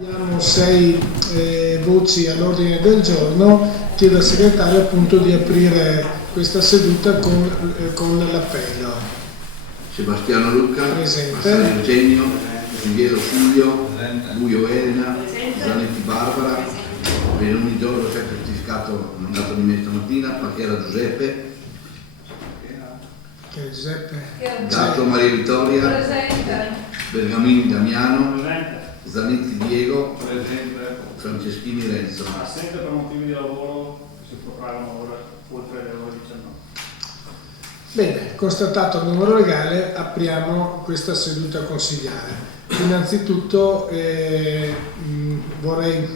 Abbiamo 6 voci all'ordine del giorno. Chiedo al segretario appunto di aprire questa seduta con l'appello. Sebastiano Luca, Presente. Massari Eugenio, Invielo Fulvio, Buio Elena, Zanetti Barbara, Meloni Giorgio, certificato mandato di me stamattina, Pacchiera Giuseppe, Che è Giuseppe? Gatto Maria Vittoria, Presente. Bergamini Damiano, Presente. Zanetti Diego, Presente. Franceschini Renzo. Assente per motivi di lavoro che si protraggono oltre le ore 19. Bene, constatato il numero legale, apriamo questa seduta consigliare. Innanzitutto vorrei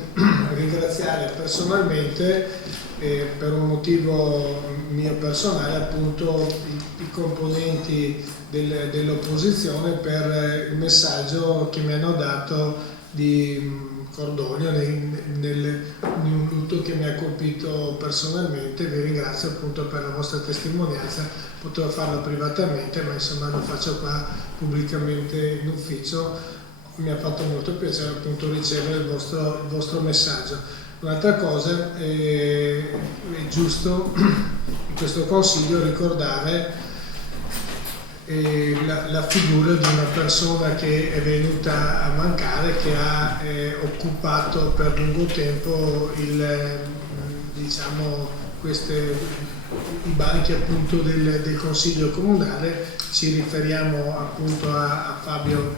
ringraziare personalmente, per un motivo mio personale, appunto i componenti dell'opposizione per il messaggio che mi hanno dato di cordoglio in un lutto che mi ha colpito personalmente. Vi ringrazio appunto per la vostra testimonianza. Potevo farlo privatamente, ma insomma lo faccio qua pubblicamente in ufficio. Mi ha fatto molto piacere appunto ricevere il vostro messaggio. Un'altra cosa, è giusto in questo consiglio ricordare la figura di una persona che è venuta a mancare, che ha occupato per lungo tempo i banchi appunto del Consiglio Comunale. Ci riferiamo appunto a Fabio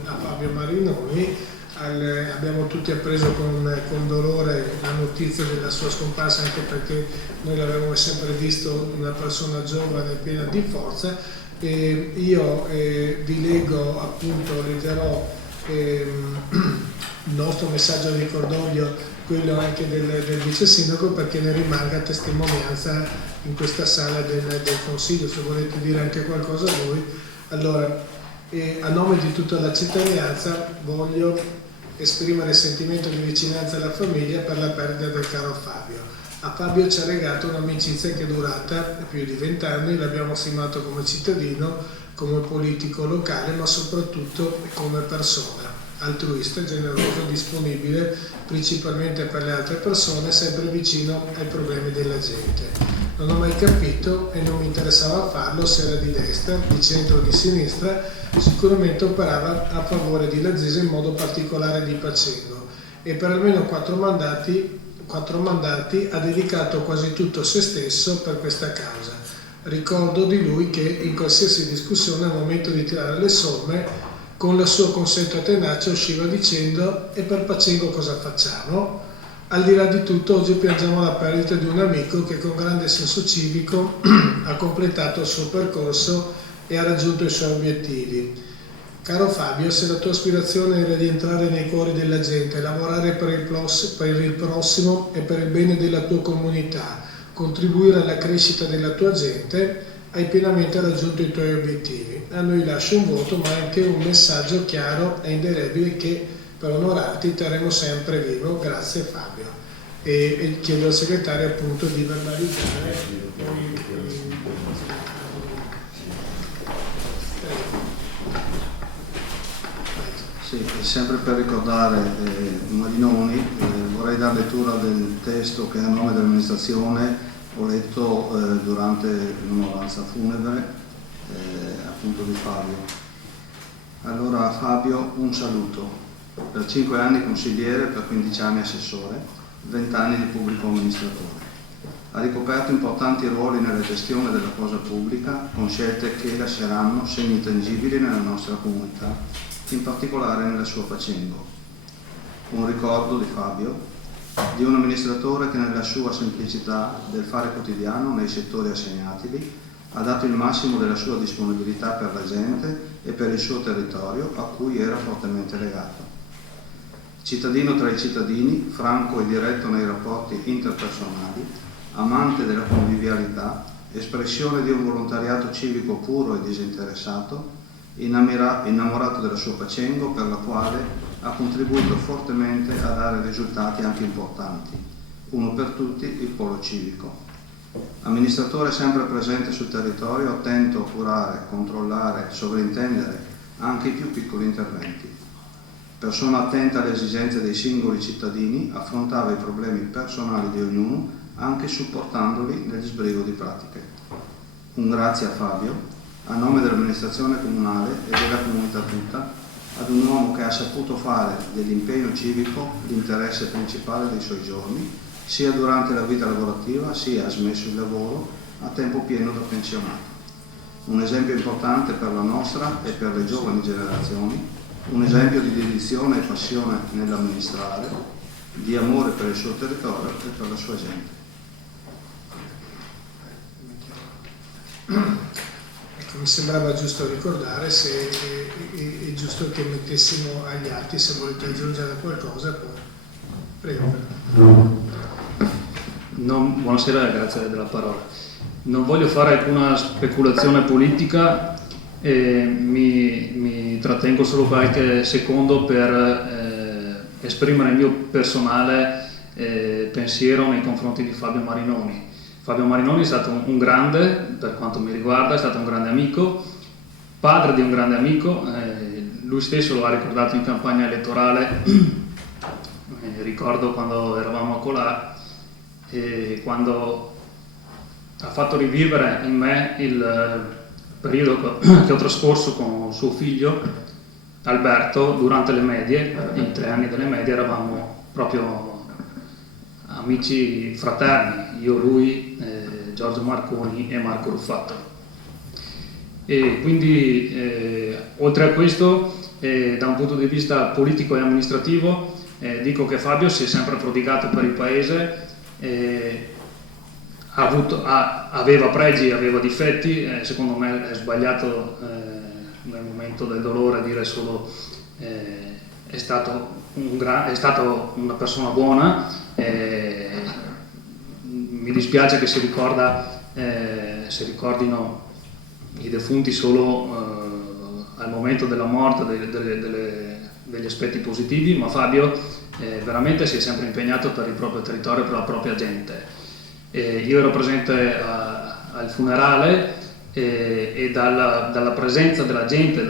Marinoni. Abbiamo tutti appreso con dolore la notizia della sua scomparsa, anche perché noi l'avevamo sempre visto una persona giovane e piena di forza. Io vi leggo appunto, leggerò il nostro messaggio di cordoglio, quello anche del vice sindaco, perché ne rimanga testimonianza in questa sala del Consiglio. Se volete dire anche qualcosa voi. Allora, a nome di tutta la cittadinanza voglio esprimere sentimento di vicinanza alla famiglia per la perdita del caro Fabio. A Fabio ci ha legato un'amicizia che è durata più di 20 anni, l'abbiamo stimato come cittadino, come politico locale, ma soprattutto come persona, altruista, generoso, disponibile principalmente per le altre persone, sempre vicino ai problemi della gente. Non ho mai capito, e non mi interessava farlo, se era di destra, di centro o di sinistra. Sicuramente operava a favore di Lazzese, in modo particolare di Pacengo, e per almeno 4 mandati ha dedicato quasi tutto se stesso per questa causa. Ricordo di lui che in qualsiasi discussione, al momento di tirare le somme, con la sua consueta tenacia usciva dicendo: e per Pacengo cosa facciamo? Al di là di tutto, oggi piangiamo la perdita di un amico che con grande senso civico ha completato il suo percorso e ha raggiunto i suoi obiettivi. Caro Fabio, se la tua aspirazione era di entrare nei cuori della gente, lavorare per il prossimo e per il bene della tua comunità, contribuire alla crescita della tua gente, hai pienamente raggiunto i tuoi obiettivi. A noi lascio un voto, ma anche un messaggio chiaro e indelebile che per onorarti terremo sempre vivo. Grazie Fabio. E chiedo al segretario appunto di verbalizzare. Sì, sempre per ricordare Marinoni, vorrei dare lettura del testo che a nome dell'amministrazione ho letto durante l'onoranza funebre appunto di Fabio. Allora, Fabio, un saluto. Per 5 anni consigliere, per 15 anni assessore, 20 anni di pubblico amministratore. Ha ricoperto importanti ruoli nella gestione della cosa pubblica, con scelte che lasceranno segni tangibili nella nostra comunità, in particolare nella sua Pacengo. Un ricordo di Fabio, di un amministratore che nella sua semplicità del fare quotidiano nei settori assegnatili ha dato il massimo della sua disponibilità per la gente e per il suo territorio, a cui era fortemente legato. Cittadino tra i cittadini, franco e diretto nei rapporti interpersonali, amante della convivialità, espressione di un volontariato civico puro e disinteressato, innamorato della sua Pacengo, per la quale ha contribuito fortemente a dare risultati anche importanti. Uno per tutti, il polo civico. Amministratore sempre presente sul territorio, attento a curare, controllare, sovrintendere anche i più piccoli interventi. Persona attenta alle esigenze dei singoli cittadini, affrontava i problemi personali di ognuno, anche supportandoli nel sbrigo di pratiche. Un grazie a Fabio, a nome dell'amministrazione comunale e della comunità tutta, ad un uomo che ha saputo fare dell'impegno civico l'interesse principale dei suoi giorni, sia durante la vita lavorativa, sia ha smesso il lavoro a tempo pieno da pensionato. Un esempio importante per la nostra e per le giovani generazioni, un esempio di dedizione e passione nell'amministrare, di amore per il suo territorio e per la sua gente. Ecco, mi sembrava giusto ricordare, se è giusto che mettessimo agli atti, se volete aggiungere qualcosa, poi prego. Buonasera, grazie della parola. Non voglio fare alcuna speculazione politica, mi trattengo solo qualche secondo per esprimere il mio personale pensiero nei confronti di Fabio Marinoni. Fabio Marinoni è stato un grande, per quanto mi riguarda, è stato un grande amico, padre di un grande amico, lui stesso lo ha ricordato in campagna elettorale, ricordo quando eravamo a Colà, quando ha fatto rivivere in me il periodo che ho trascorso con suo figlio Alberto durante le medie. I 3 anni delle medie eravamo proprio amici fraterni, io, lui, Giorgio Marconi e Marco Ruffatto. E quindi oltre a questo, da un punto di vista politico e amministrativo, dico che Fabio si è sempre prodigato per il paese, aveva pregi, aveva difetti, secondo me è sbagliato nel momento del dolore dire solo è stato una persona buona. Mi dispiace che si ricordino i defunti solo al momento della morte degli aspetti positivi, ma Fabio veramente si è sempre impegnato per il proprio territorio, per la propria gente. Io ero presente al funerale e dalla presenza della gente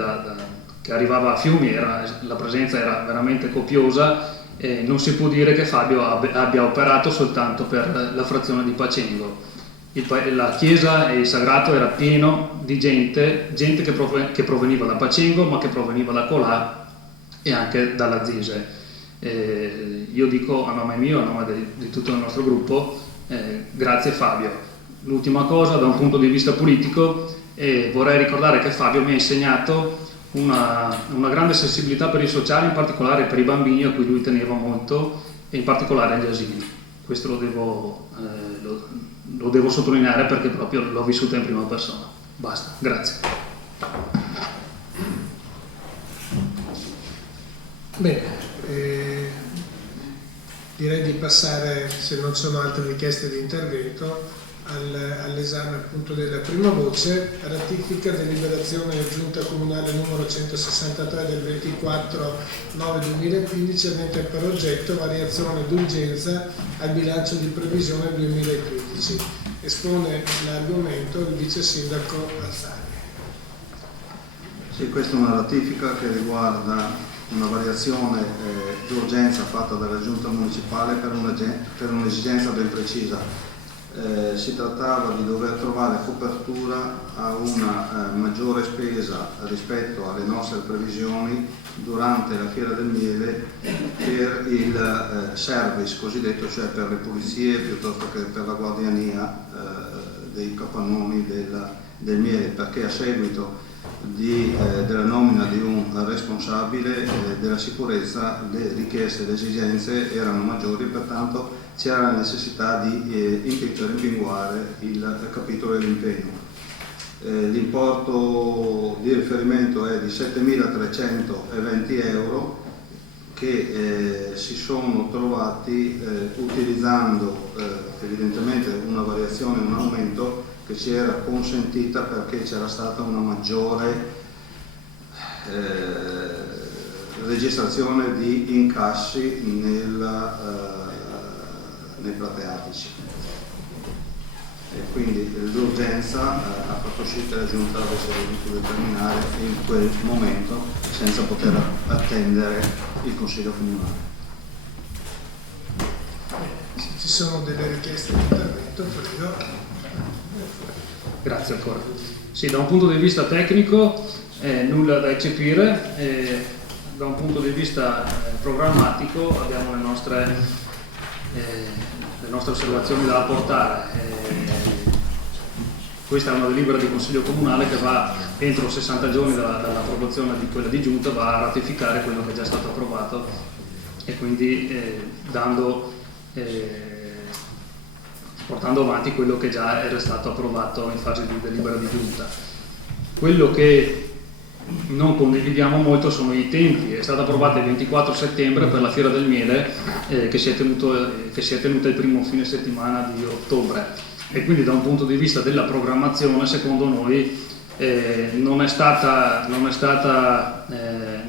che arrivava a Fiumi, la presenza era veramente copiosa, e non si può dire che Fabio abbia operato soltanto per la frazione di Pacengo. La chiesa e il sagrato era pieno di gente che proveniva da Pacengo, ma che proveniva da Colà e anche dalla Zise. Io dico a nome mio, a nome di tutto il nostro gruppo, grazie Fabio. L'ultima cosa, da un punto di vista politico, vorrei ricordare che Fabio mi ha insegnato una grande sensibilità per il sociale, in particolare per i bambini a cui lui teneva molto, e in particolare agli asili. Questo lo devo sottolineare perché proprio l'ho vissuto in prima persona. Basta, grazie. Bene, direi di passare, se non ci sono altre richieste di intervento, all'esame appunto della prima voce: ratifica deliberazione giunta comunale numero 163 del 24/9/2015 avente per oggetto variazione d'urgenza al bilancio di previsione 2015. Espone l'argomento il vice sindaco Alzani. Sì, questa è una ratifica che riguarda una variazione d'urgenza fatta dalla giunta municipale per un'esigenza ben precisa. Si trattava di dover trovare copertura a una maggiore spesa rispetto alle nostre previsioni durante la Fiera del Miele per il service cosiddetto, cioè per le pulizie piuttosto che per la guardiania dei capannoni del miele, perché a seguito della nomina di un responsabile della sicurezza le richieste e le esigenze erano maggiori, pertanto c'era la necessità di rimpinguare il capitolo dell'impegno. L'importo di riferimento è di 7.320 euro che si sono trovati utilizzando evidentemente una variazione, un aumento che ci era consentita perché c'era stata una maggiore registrazione di incassi nei plateatici, e quindi l'urgenza ha fatto sì che la giunta avesse dovuto determinare in quel momento senza poter attendere il Consiglio Comunale. Se ci sono delle richieste di intervento, prego. Grazie ancora. Sì, da un punto di vista tecnico nulla da eccepire, da un punto di vista programmatico abbiamo le nostre osservazioni da apportare. Questa è una delibera di Consiglio Comunale che va entro 60 giorni dall'approvazione di quella di Giunta, va a ratificare quello che è già stato approvato e quindi portando avanti quello che già era stato approvato in fase di delibera di Giunta. Quello che non condividiamo molto sono i tempi. È stata approvata il 24 settembre per la Fiera del Miele che si è tenuta il primo fine settimana di ottobre, e quindi da un punto di vista della programmazione secondo noi non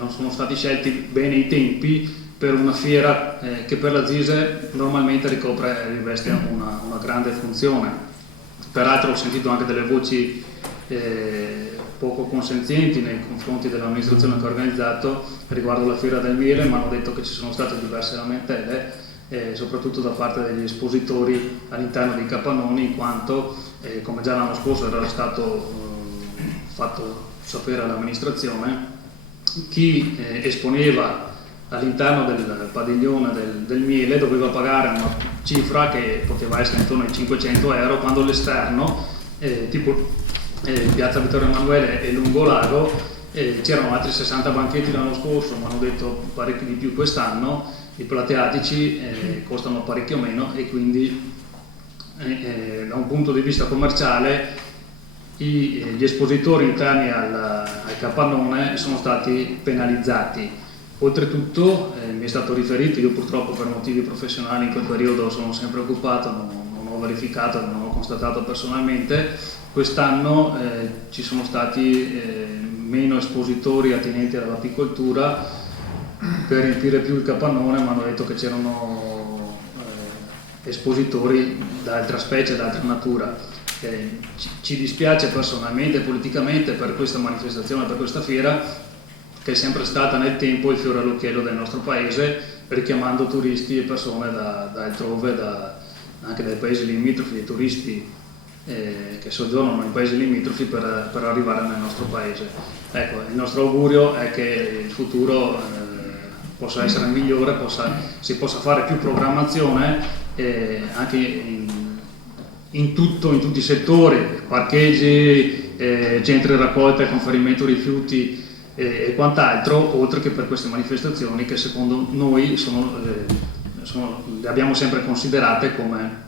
sono stati scelti bene i tempi per una fiera che per la Zise normalmente riveste una grande funzione. Peraltro ho sentito anche delle voci poco consenzienti nei confronti dell'amministrazione che ha organizzato riguardo la Fiera del Miele, ma hanno detto che ci sono state diverse lamentele, soprattutto da parte degli espositori all'interno dei capannoni, in quanto come già l'anno scorso era stato fatto sapere all'amministrazione, chi esponeva all'interno del padiglione del Miele doveva pagare una cifra che poteva essere intorno ai 500 euro, quando all'esterno, tipo Piazza Vittorio Emanuele e Lungolago, c'erano altri 60 banchetti l'anno scorso, ma hanno detto parecchio di più quest'anno. I plateatici costano parecchio meno, e quindi da un punto di vista commerciale gli espositori interni al capannone sono stati penalizzati. Oltretutto mi è stato riferito, io purtroppo per motivi professionali in quel periodo sono sempre occupato, non ho verificato, non ho constatato personalmente, quest'anno ci sono stati meno espositori attinenti all'apicoltura per riempire più il capannone, ma hanno detto che c'erano espositori da altra specie, da altra natura. Ci dispiace personalmente e politicamente per questa manifestazione, per questa fiera, che è sempre stata nel tempo il fiore all'occhiello del nostro paese, richiamando turisti e persone da altrove, anche dai paesi limitrofi, e turisti che soggiornano in paesi limitrofi per arrivare nel nostro paese. Ecco, il nostro augurio è che il futuro possa essere migliore, si possa fare più programmazione anche in tutti i settori, parcheggi, centri raccolta e conferimento rifiuti e quant'altro, oltre che per queste manifestazioni che secondo noi le abbiamo sempre considerate come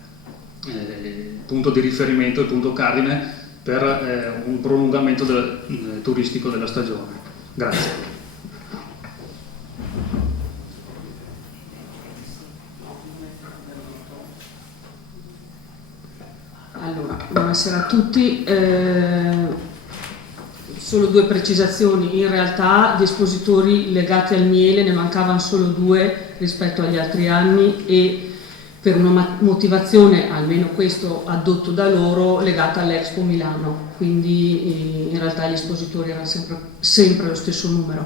punto di riferimento e punto cardine per un prolungamento turistico della stagione. Grazie. Allora, buonasera a tutti. Solo due precisazioni. In realtà di espositori legati al miele ne mancavano solo 2 rispetto agli altri anni, e per una motivazione, almeno questo addotto da loro, legata all'Expo Milano, quindi in realtà gli espositori erano sempre lo stesso numero.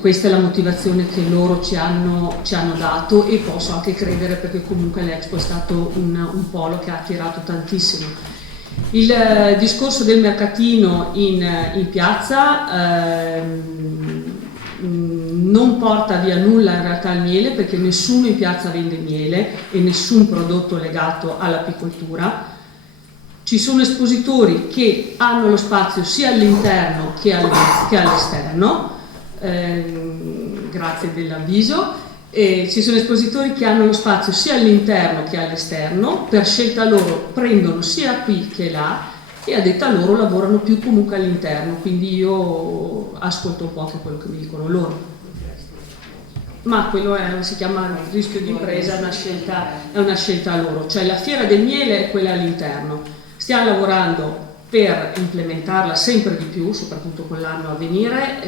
Questa è la motivazione che loro ci hanno dato, e posso anche credere, perché comunque l'Expo è stato un polo che ha attirato tantissimo. Il discorso del mercatino in piazza non porta via nulla in realtà il miele, perché nessuno in piazza vende miele e nessun prodotto legato all'apicoltura. Ci sono espositori che hanno lo spazio sia all'interno che all'esterno, grazie dell'avviso. Ci sono espositori che hanno lo spazio sia all'interno che all'esterno, per scelta loro prendono sia qui che là, e a detta loro lavorano più comunque all'interno, quindi io ascolto un po' anche quello che mi dicono loro. Ma quello si chiama rischio di impresa, è una scelta loro, cioè la fiera del miele è quella all'interno. Stiamo lavorando per implementarla sempre di più, soprattutto con l'anno a venire,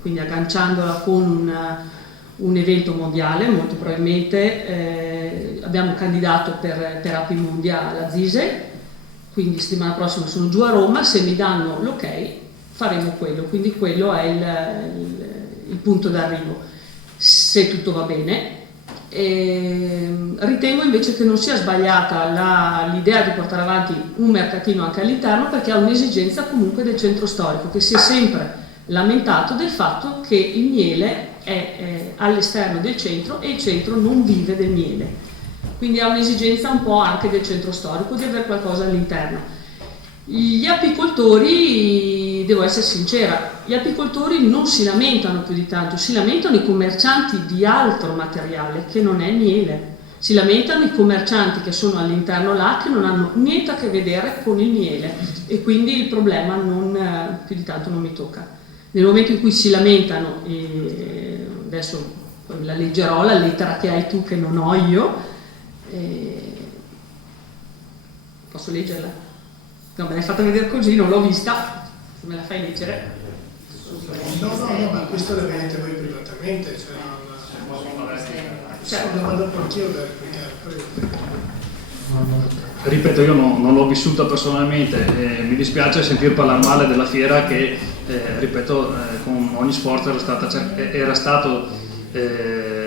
quindi agganciandola con un evento mondiale. Molto probabilmente abbiamo candidato per Api Mondia alla Zise, quindi settimana prossima sono giù a Roma, se mi danno l'ok faremo quello, quindi quello è il punto d'arrivo, se tutto va bene. Ritengo invece che non sia sbagliata l'idea di portare avanti un mercatino anche all'interno, perché ha un'esigenza comunque del centro storico, che si è sempre lamentato del fatto che il miele è all'esterno del centro e il centro non vive del miele, quindi ha un'esigenza un po' anche del centro storico di avere qualcosa all'interno. Gli apicoltori, devo essere sincera, gli apicoltori non si lamentano più di tanto, si lamentano i commercianti di altro materiale che non è miele, si lamentano i commercianti che sono all'interno là, che non hanno niente a che vedere con il miele, e quindi il problema più di tanto non mi tocca. Nel momento in cui si lamentano, adesso la leggerò, la lettera che hai tu che non ho io, posso leggerla? No, me l'hai fatta vedere così, non l'ho vista, se me la fai leggere. No, ma questo lo vedete voi privatamente, non vado anch'io da replicare, prego. Ripeto, io non l'ho vissuta personalmente, mi dispiace sentir parlare male della fiera che, ripeto, con ogni sforzo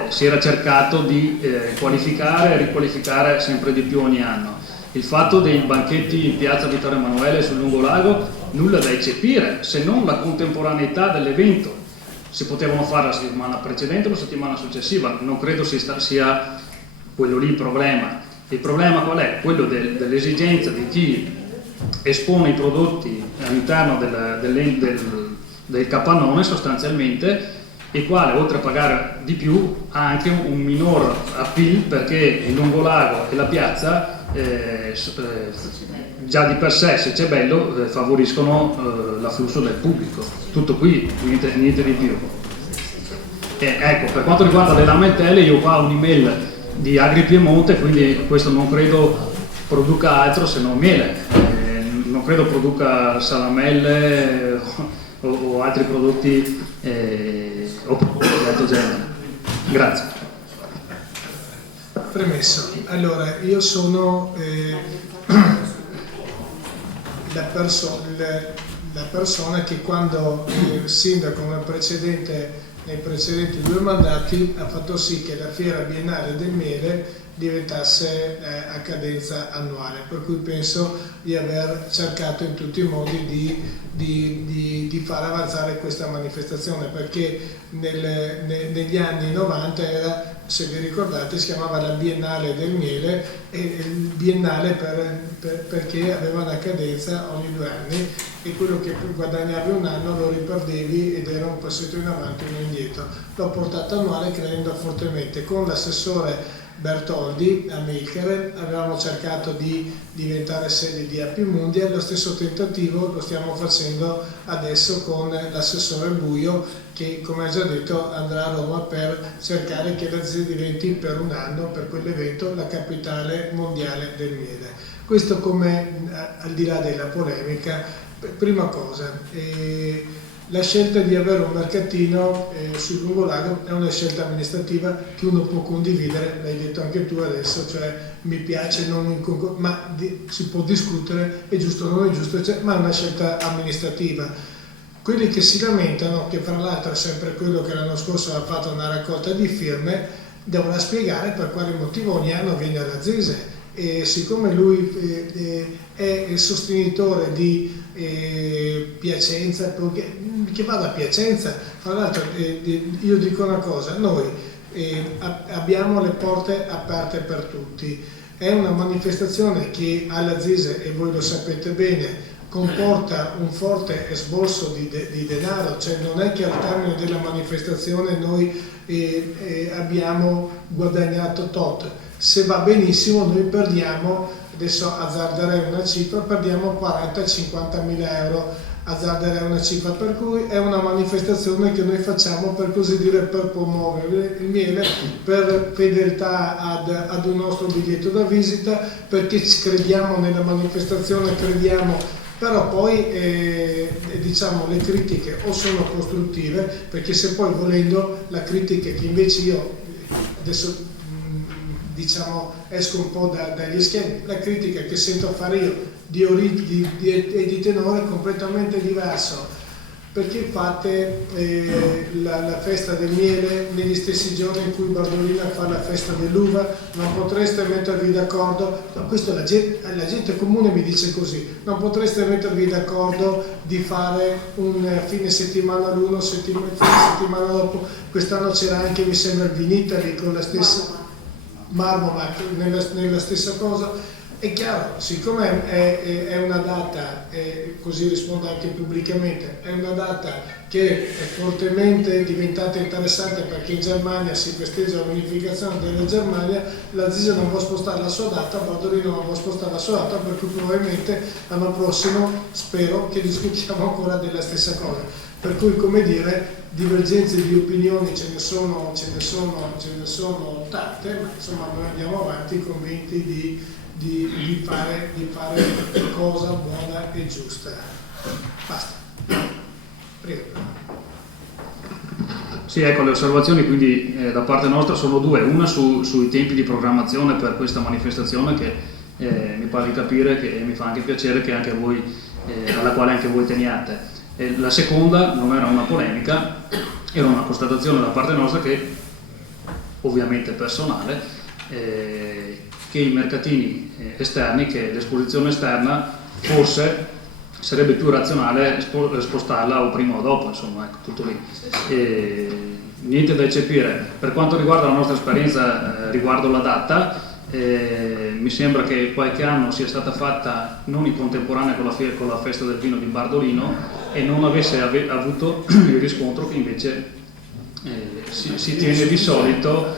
si era cercato di qualificare e riqualificare sempre di più ogni anno. Il fatto dei banchetti in piazza Vittorio Emanuele sul lungolago, nulla da eccepire, se non la contemporaneità dell'evento. Si potevano fare la settimana precedente o la settimana successiva, non credo sia quello lì il problema. Il problema qual è? Quello dell'esigenza di chi espone i prodotti all'interno del capannone sostanzialmente, il quale oltre a pagare di più ha anche un minor appeal, perché il lungolago e la piazza già di per sé, se c'è bello, favoriscono l'afflusso del pubblico. Tutto qui, niente di più. Ecco, per quanto riguarda le lamentele, io qua ho un'email di Agri Piemonte, quindi questo non credo produca altro se non miele, non credo produca salamelle o altri prodotti o prodotti di altro genere. Grazie. Premesso, allora io sono la persona che quando sindaco nei precedenti 2 mandati ha fatto sì che la fiera biennale del miele diventasse a cadenza annuale, per cui penso di aver cercato in tutti i modi di far avanzare questa manifestazione, perché negli anni 90 era, se vi ricordate, si chiamava la Biennale del Miele, e il biennale perché aveva una cadenza ogni 2 anni, e quello che guadagnavi un anno lo riperdevi ed era un passetto in avanti e uno indietro. L'ho portato annuale credendo fortemente. Con l'assessore Bertoldi a Milcheren avevamo cercato di diventare sede di Apimundia, lo stesso tentativo lo stiamo facendo adesso con l'assessore Buio, che come ha già detto andrà a Roma per cercare che l'Azzi diventi per un anno, per quell'evento, la capitale mondiale del miele. Questo come al di là della polemica. Prima cosa, la scelta di avere un mercatino sul lungolago è una scelta amministrativa che uno può condividere, l'hai detto anche tu adesso, cioè mi piace, ma si può discutere, è giusto o non è giusto, ma è una scelta amministrativa. Quelli che si lamentano, che fra l'altro è sempre quello che l'anno scorso ha fatto una raccolta di firme, devono spiegare per quale motivo ogni anno viene alla Zese, e siccome lui è il sostenitore di Piacenza, che vada a Piacenza. Fra l'altro io dico una cosa, noi abbiamo le porte aperte per tutti, è una manifestazione che alla Zese, e voi lo sapete bene, comporta un forte esborso di denaro, cioè non è che al termine della manifestazione noi abbiamo guadagnato tot. Se va benissimo noi perdiamo, adesso azzarderei una cifra, perdiamo 40-50 mila euro, azzarderei una cifra, per cui è una manifestazione che noi facciamo, per così dire, per promuovere il miele, per fedeltà ad un nostro biglietto da visita, perché crediamo nella manifestazione, però poi diciamo le critiche o sono costruttive, perché se poi volendo la critica che invece io adesso diciamo esco un po' dagli schemi, la critica che sento fare io di tenore completamente diverso perché fate la festa del miele negli stessi giorni in cui Bardolina fa la festa dell'uva? Non potreste mettervi d'accordo? No, questo la gente comune mi dice così, non potreste mettervi d'accordo di fare un fine settimana l'uno, fine settimana dopo? Quest'anno c'era anche, mi sembra, il Vinitali con la stessa Marmomac nella stessa cosa. È chiaro, siccome è una data, così rispondo anche pubblicamente, è una data che è fortemente diventata interessante perché in Germania si festeggia l'unificazione della Germania, la Zisa non può spostare la sua data, Bardolino non può spostare la sua data, per cui probabilmente l'anno prossimo spero che discutiamo ancora della stessa cosa. Per cui, come dire, divergenze di opinioni ce ne sono tante, ma insomma noi andiamo avanti convinti di fare cosa buona e giusta. Basta. Prego. Sì, ecco, le osservazioni quindi da parte nostra sono due, una sui tempi di programmazione per questa manifestazione che mi pare di capire che mi fa anche piacere che anche voi, alla quale anche voi teniate. La seconda non era una polemica, era una constatazione da parte nostra che, ovviamente personale, che i mercatini esterni, che l'esposizione esterna forse sarebbe più razionale spostarla o prima o dopo, insomma, ecco, tutto lì. Niente da eccepire. Per quanto riguarda la nostra esperienza riguardo la data, mi sembra che qualche anno sia stata fatta non in contemporanea con la festa del vino di Bardolino e non avesse avuto il riscontro che invece si tiene di solito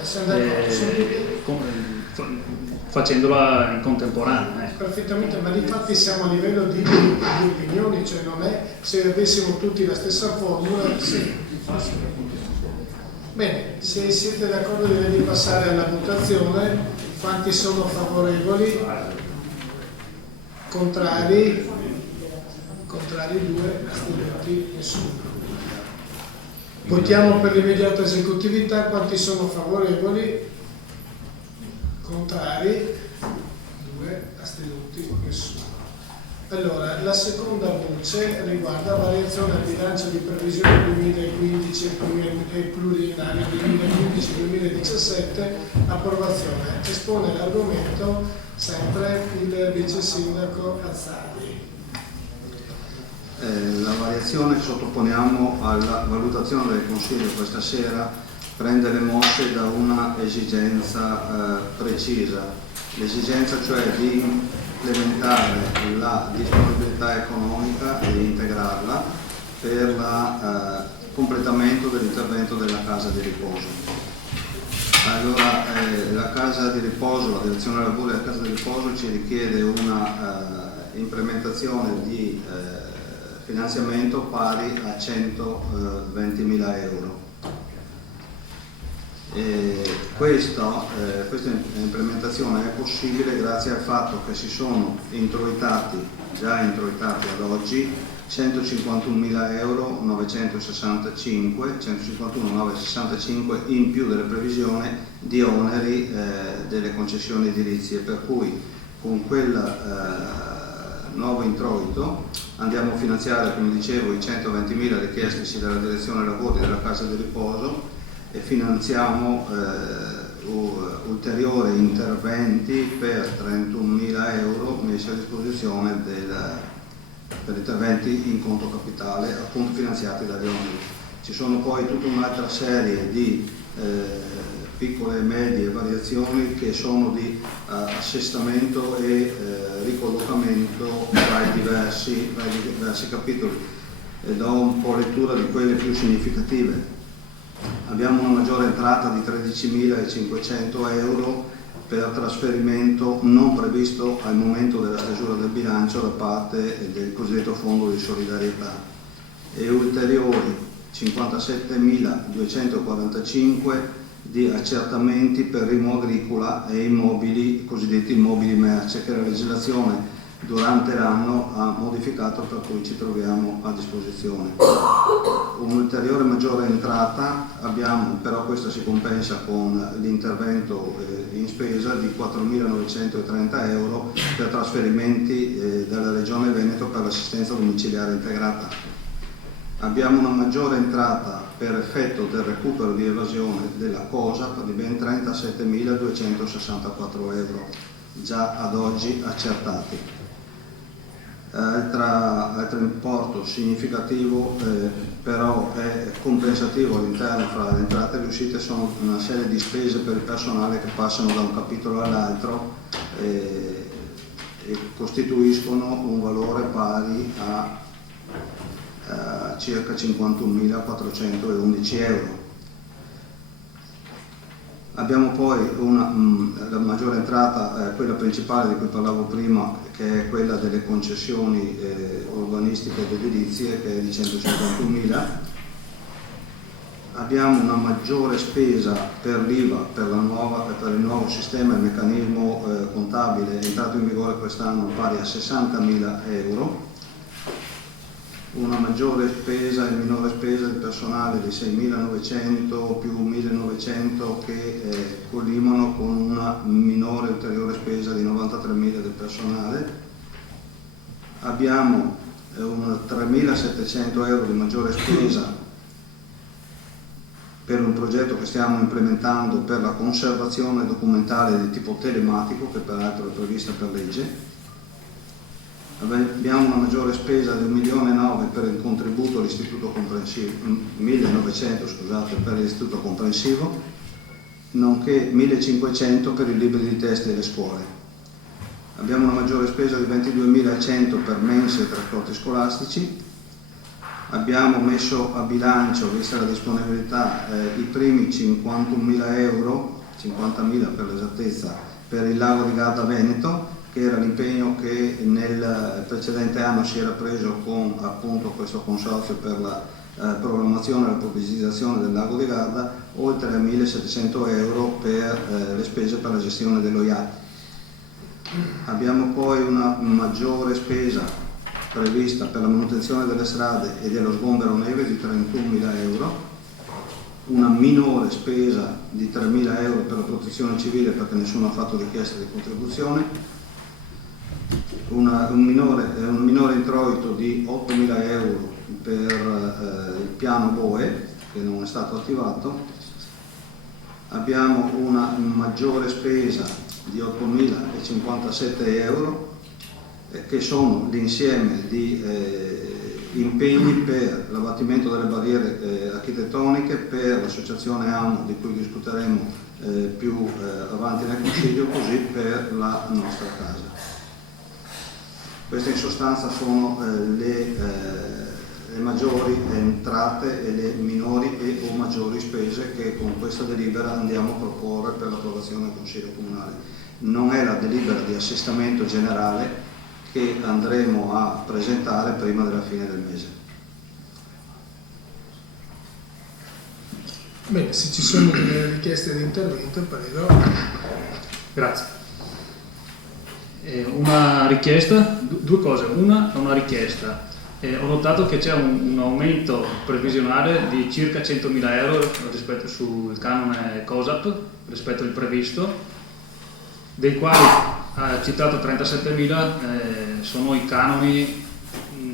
facendola in contemporanea. Perfettamente, ma difatti siamo a livello di opinioni, cioè non è se avessimo tutti la stessa formula. Sì. Bene, se siete d'accordo direi di passare alla votazione. Quanti sono favorevoli? Contrari? Contrari 2, astenuti nessuno. Votiamo per l'immediata esecutività. Quanti sono favorevoli? Contrari? 2, astenuti nessuno. Allora, la seconda voce riguarda variazione al bilancio di previsione 2015 e pluriennale 2015-2017, approvazione. Espone l'argomento sempre il vice sindaco Azzarri. La variazione che sottoponiamo alla valutazione del Consiglio questa sera prende le mosse da una esigenza precisa, l'esigenza cioè di implementare la disponibilità economica e integrarla per il completamento dell'intervento della casa di riposo. Allora, la casa di riposo, la direzione lavori della casa di riposo ci richiede una implementazione di finanziamento pari a 120.000 euro. Questa implementazione è possibile grazie al fatto che si sono già introitati ad oggi 151.965 euro in più delle previsioni di oneri delle concessioni edilizie, per cui con quel nuovo introito andiamo a finanziare, come dicevo, i 120.000 richiesti dalla direzione lavori della casa di riposo e finanziamo ulteriori interventi per 31.000 euro messi a disposizione per interventi in conto capitale, appunto finanziati dagli oneri. Ci sono poi tutta un'altra serie di piccole e medie variazioni che sono di assestamento e ricollocamento tra i diversi capitoli. Do un po' lettura di quelle più significative. Abbiamo una maggiore entrata di 13.500 euro per trasferimento non previsto al momento della stesura del bilancio da parte del cosiddetto fondo di solidarietà e ulteriori 57.245 di accertamenti per Rimo Agricola e immobili, cosiddetti immobili merce, che la legislazione durante l'anno ha modificato, per cui ci troviamo a disposizione. Un'ulteriore maggiore entrata abbiamo, però questa si compensa con l'intervento in spesa di 4.930 euro per trasferimenti dalla Regione Veneto per l'assistenza domiciliare integrata. Abbiamo una maggiore entrata per effetto del recupero di evasione della COSAP di ben 37.264 euro, già ad oggi accertati. Altro importo significativo però è compensativo all'interno fra le entrate e le uscite, sono una serie di spese per il personale che passano da un capitolo all'altro e costituiscono un valore pari a circa 51.411 euro. Abbiamo poi la maggiore entrata, quella principale di cui parlavo prima, che è quella delle concessioni urbanistiche ed edilizie, che è di 151.000. Abbiamo una maggiore spesa per l'IVA, per il nuovo sistema e meccanismo contabile entrato in vigore quest'anno, pari a 60.000 euro. Una maggiore spesa e minore spesa del personale di 6.900 più 1.900 che collimano con una minore ulteriore spesa di 93.000 del personale. Abbiamo 3.700 euro di maggiore spesa per un progetto che stiamo implementando per la conservazione documentale di tipo telematico, che peraltro è prevista per legge. Abbiamo una maggiore spesa di 1.900.000 per il contributo all'istituto comprensivo, 1.900 scusate, per l'istituto comprensivo, nonché 1.500 per i libri di testi delle scuole. Abbiamo una maggiore spesa di 22.100 per mense e trasporti scolastici. Abbiamo messo a bilancio, vista la disponibilità, i primi 51.000 euro, 50.000 per l'esattezza, per il lago di Garda Veneto, che era l'impegno che nel precedente anno si era preso con appunto questo consorzio per la programmazione e la pubblicizzazione del lago di Garda, oltre a 1.700 euro per le spese per la gestione dello IAT. Abbiamo poi una maggiore spesa prevista per la manutenzione delle strade e dello sgombero neve di 31.000 euro, una minore spesa di 3.000 euro per la protezione civile perché nessuno ha fatto richiesta di contribuzione, un minore introito di 8.000 euro per il piano BOE che non è stato attivato. Abbiamo una maggiore spesa di 8.057 euro che sono l'insieme di impegni per l'abbattimento delle barriere architettoniche, per l'associazione AMO di cui discuteremo più avanti nel Consiglio, così per la nostra casa. Queste in sostanza sono le maggiori entrate e le minori e o maggiori spese che con questa delibera andiamo a proporre per l'approvazione del Consiglio Comunale. Non è la delibera di assestamento generale che andremo a presentare prima della fine del mese. Bene, se ci sono delle richieste di intervento, prego. Grazie. Una richiesta, due cose. Una è una richiesta. Ho notato che c'è un aumento previsionale di circa 100.000 euro rispetto sul canone COSAP rispetto al previsto, dei quali ha citato 37.000 sono i canoni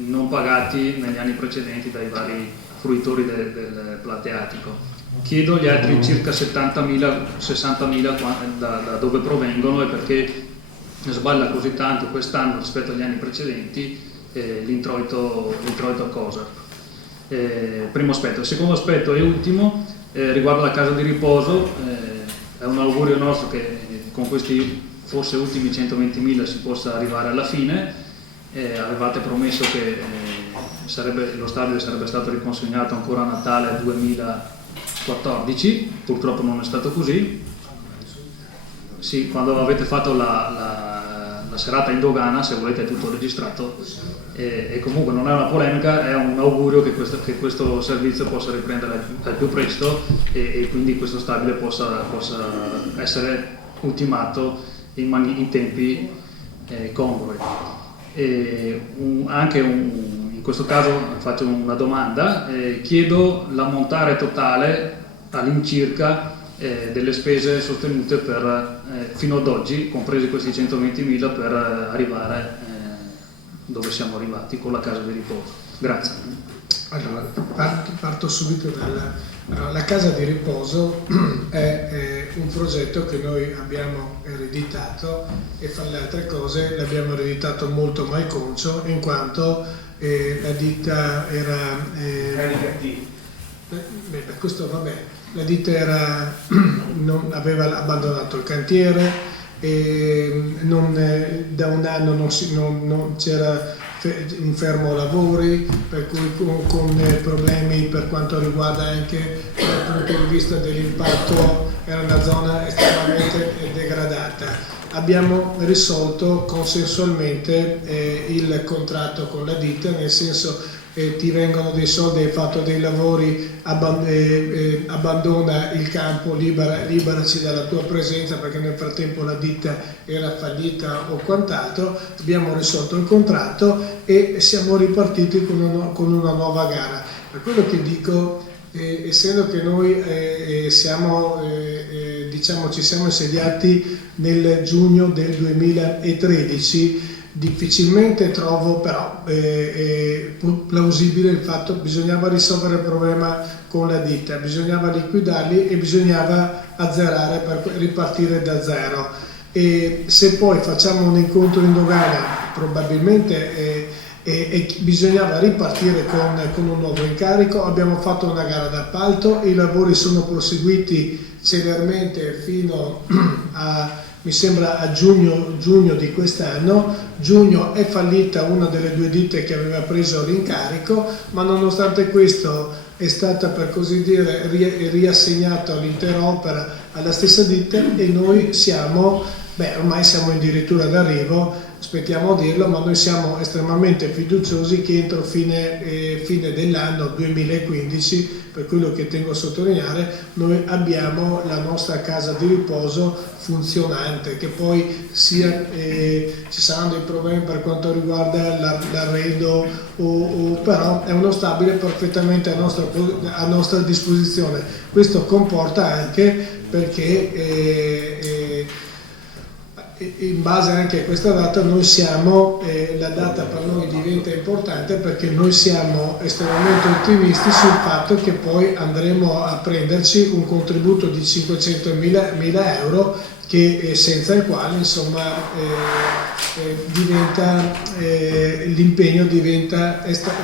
non pagati negli anni precedenti dai vari fruitori del plateatico. Chiedo gli altri circa 70.000, 60.000 da dove provengono e perché sballa così tanto quest'anno rispetto agli anni precedenti l'introito a COSAP. Primo aspetto. Il secondo aspetto e ultimo riguarda la casa di riposo. È un augurio nostro che con questi forse ultimi 120.000 si possa arrivare alla fine. Avevate promesso che lo stabile sarebbe stato riconsegnato ancora a Natale 2014, purtroppo non è stato così. Sì, quando avete fatto la serata in dogana, se volete è tutto registrato, e comunque non è una polemica, è un augurio che questo servizio possa riprendere al più presto e quindi questo stabile possa essere ultimato in tempi congrui. In questo caso faccio una domanda, chiedo l'ammontare totale all'incirca delle spese sostenute fino ad oggi, compresi questi 120.000, per arrivare dove siamo arrivati con la casa di riposo. Grazie. Allora, parto subito la casa di riposo è un progetto che noi abbiamo ereditato e fra le altre cose l'abbiamo ereditato molto malconcio in quanto la ditta era questo vabbè, la ditta aveva abbandonato il cantiere e da un anno non c'era un fermo lavori, per cui con problemi per quanto riguarda anche dal punto di vista dell'impatto, era una zona estremamente degradata. Abbiamo risolto consensualmente il contratto con la ditta, nel senso ti vengono dei soldi, hai fatto dei lavori, abbandona il campo, liberaci dalla tua presenza perché nel frattempo la ditta era fallita o quant'altro. Abbiamo risolto il contratto e siamo ripartiti con una nuova gara. Per quello che dico, essendo che noi ci siamo insediati nel giugno del 2013, difficilmente trovo però plausibile il fatto che bisognava risolvere il problema con la ditta, bisognava liquidarli e bisognava azzerare per ripartire da zero. E se poi facciamo un incontro in dogana probabilmente bisognava ripartire con un nuovo incarico. Abbiamo fatto una gara d'appalto e i lavori sono proseguiti celermente fino a mi sembra a giugno di quest'anno. Giugno è fallita una delle due ditte che aveva preso l'incarico, ma nonostante questo è stata per così dire riassegnata l'intera opera alla stessa ditta e noi ormai siamo addirittura d'arrivo, aspettiamo a dirlo, ma noi siamo estremamente fiduciosi che entro fine dell'anno 2015, per quello che tengo a sottolineare, noi abbiamo la nostra casa di riposo funzionante, che poi ci saranno dei problemi per quanto riguarda l'arredo però è uno stabile perfettamente a nostra disposizione. Questo comporta anche perché in base anche a questa data noi siamo, la data per noi diventa importante perché noi siamo estremamente ottimisti sul fatto che poi andremo a prenderci un contributo di 500.000 euro che senza il quale insomma l'impegno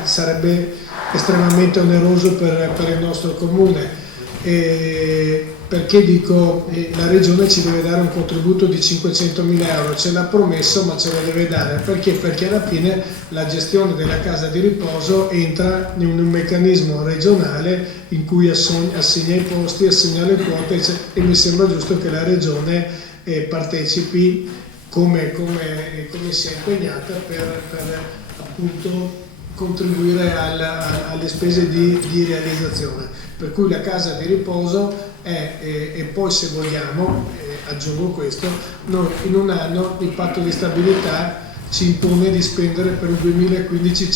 sarebbe estremamente oneroso per il nostro comune. Perché dico la regione ci deve dare un contributo di 500.000 euro, ce l'ha promesso ma ce lo deve dare, perché alla fine la gestione della casa di riposo entra in un meccanismo regionale in cui assegna i posti, assegna le quote e mi sembra giusto che la regione partecipi come si è impegnata per appunto contribuire alle spese di realizzazione. Per cui la casa di riposo e poi se vogliamo, aggiungo questo, noi in un anno il patto di stabilità ci impone di spendere per il 2015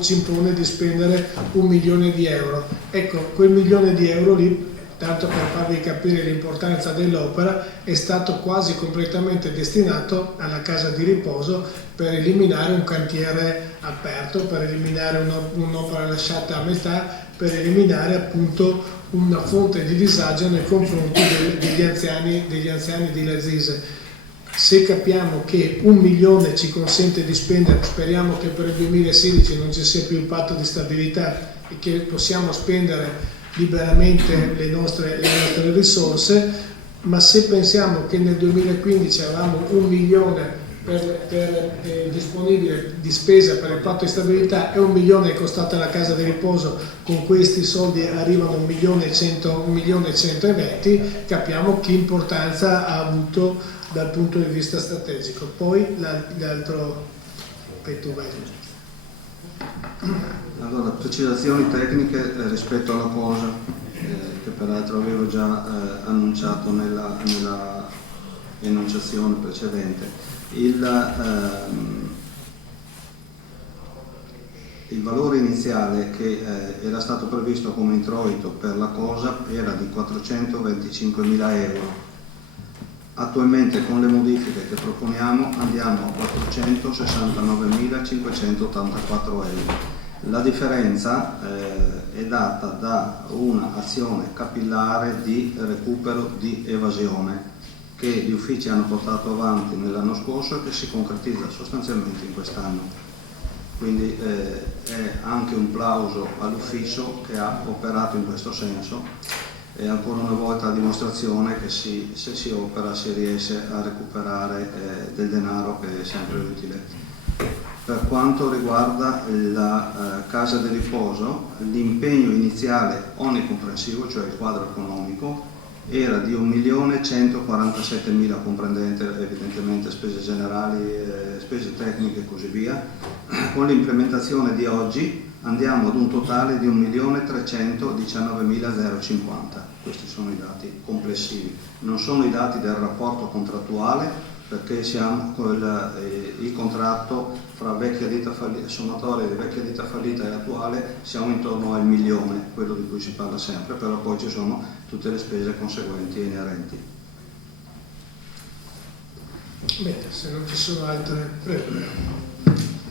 ci impone di spendere 1 milione di euro. Ecco, quel milione di euro lì, tanto per farvi capire l'importanza dell'opera, è stato quasi completamente destinato alla casa di riposo per eliminare un cantiere aperto, per eliminare un'opera lasciata a metà, per eliminare appunto una fonte di disagio nei confronti degli anziani di Lazise. Se capiamo che 1 milione ci consente di spendere, speriamo che per il 2016 non ci sia più il patto di stabilità e che possiamo spendere liberamente le nostre risorse, ma se pensiamo che nel 2015 avevamo 1 milione disponibile di spesa per il patto di stabilità e 1 milione è costata la casa di riposo, con questi soldi arrivano 1.120.000, capiamo che importanza ha avuto dal punto di vista strategico. Poi l'altro Allora, precisazioni tecniche rispetto alla cosa che peraltro avevo già annunciato nella enunciazione precedente. Il valore iniziale che era stato previsto come introito per la cosa era di 425.000 euro. Attualmente con le modifiche che proponiamo andiamo a 469.584 euro. La differenza è data da un'azione capillare di recupero di evasione che gli uffici hanno portato avanti nell'anno scorso e che si concretizza sostanzialmente in quest'anno. Quindi è anche un plauso all'ufficio che ha operato in questo senso e ancora una volta la dimostrazione che se si opera si riesce a recuperare del denaro, che è sempre utile. Per quanto riguarda la casa di riposo, l'impegno iniziale onnicomprensivo, cioè il quadro economico, era di 1.147.000, comprendente evidentemente spese generali, spese tecniche e così via. Con l'implementazione di oggi andiamo ad un totale di 1.319.050. Questi sono i dati complessivi, non sono i dati del rapporto contrattuale, perché siamo con il contratto fra vecchia ditta fallita, sommatoria di vecchia ditta fallita e attuale, siamo intorno al 1.000.000, quello di cui si parla sempre, però poi ci sono tutte le spese conseguenti e inerenti. Bene, se non ci sono altre, prego.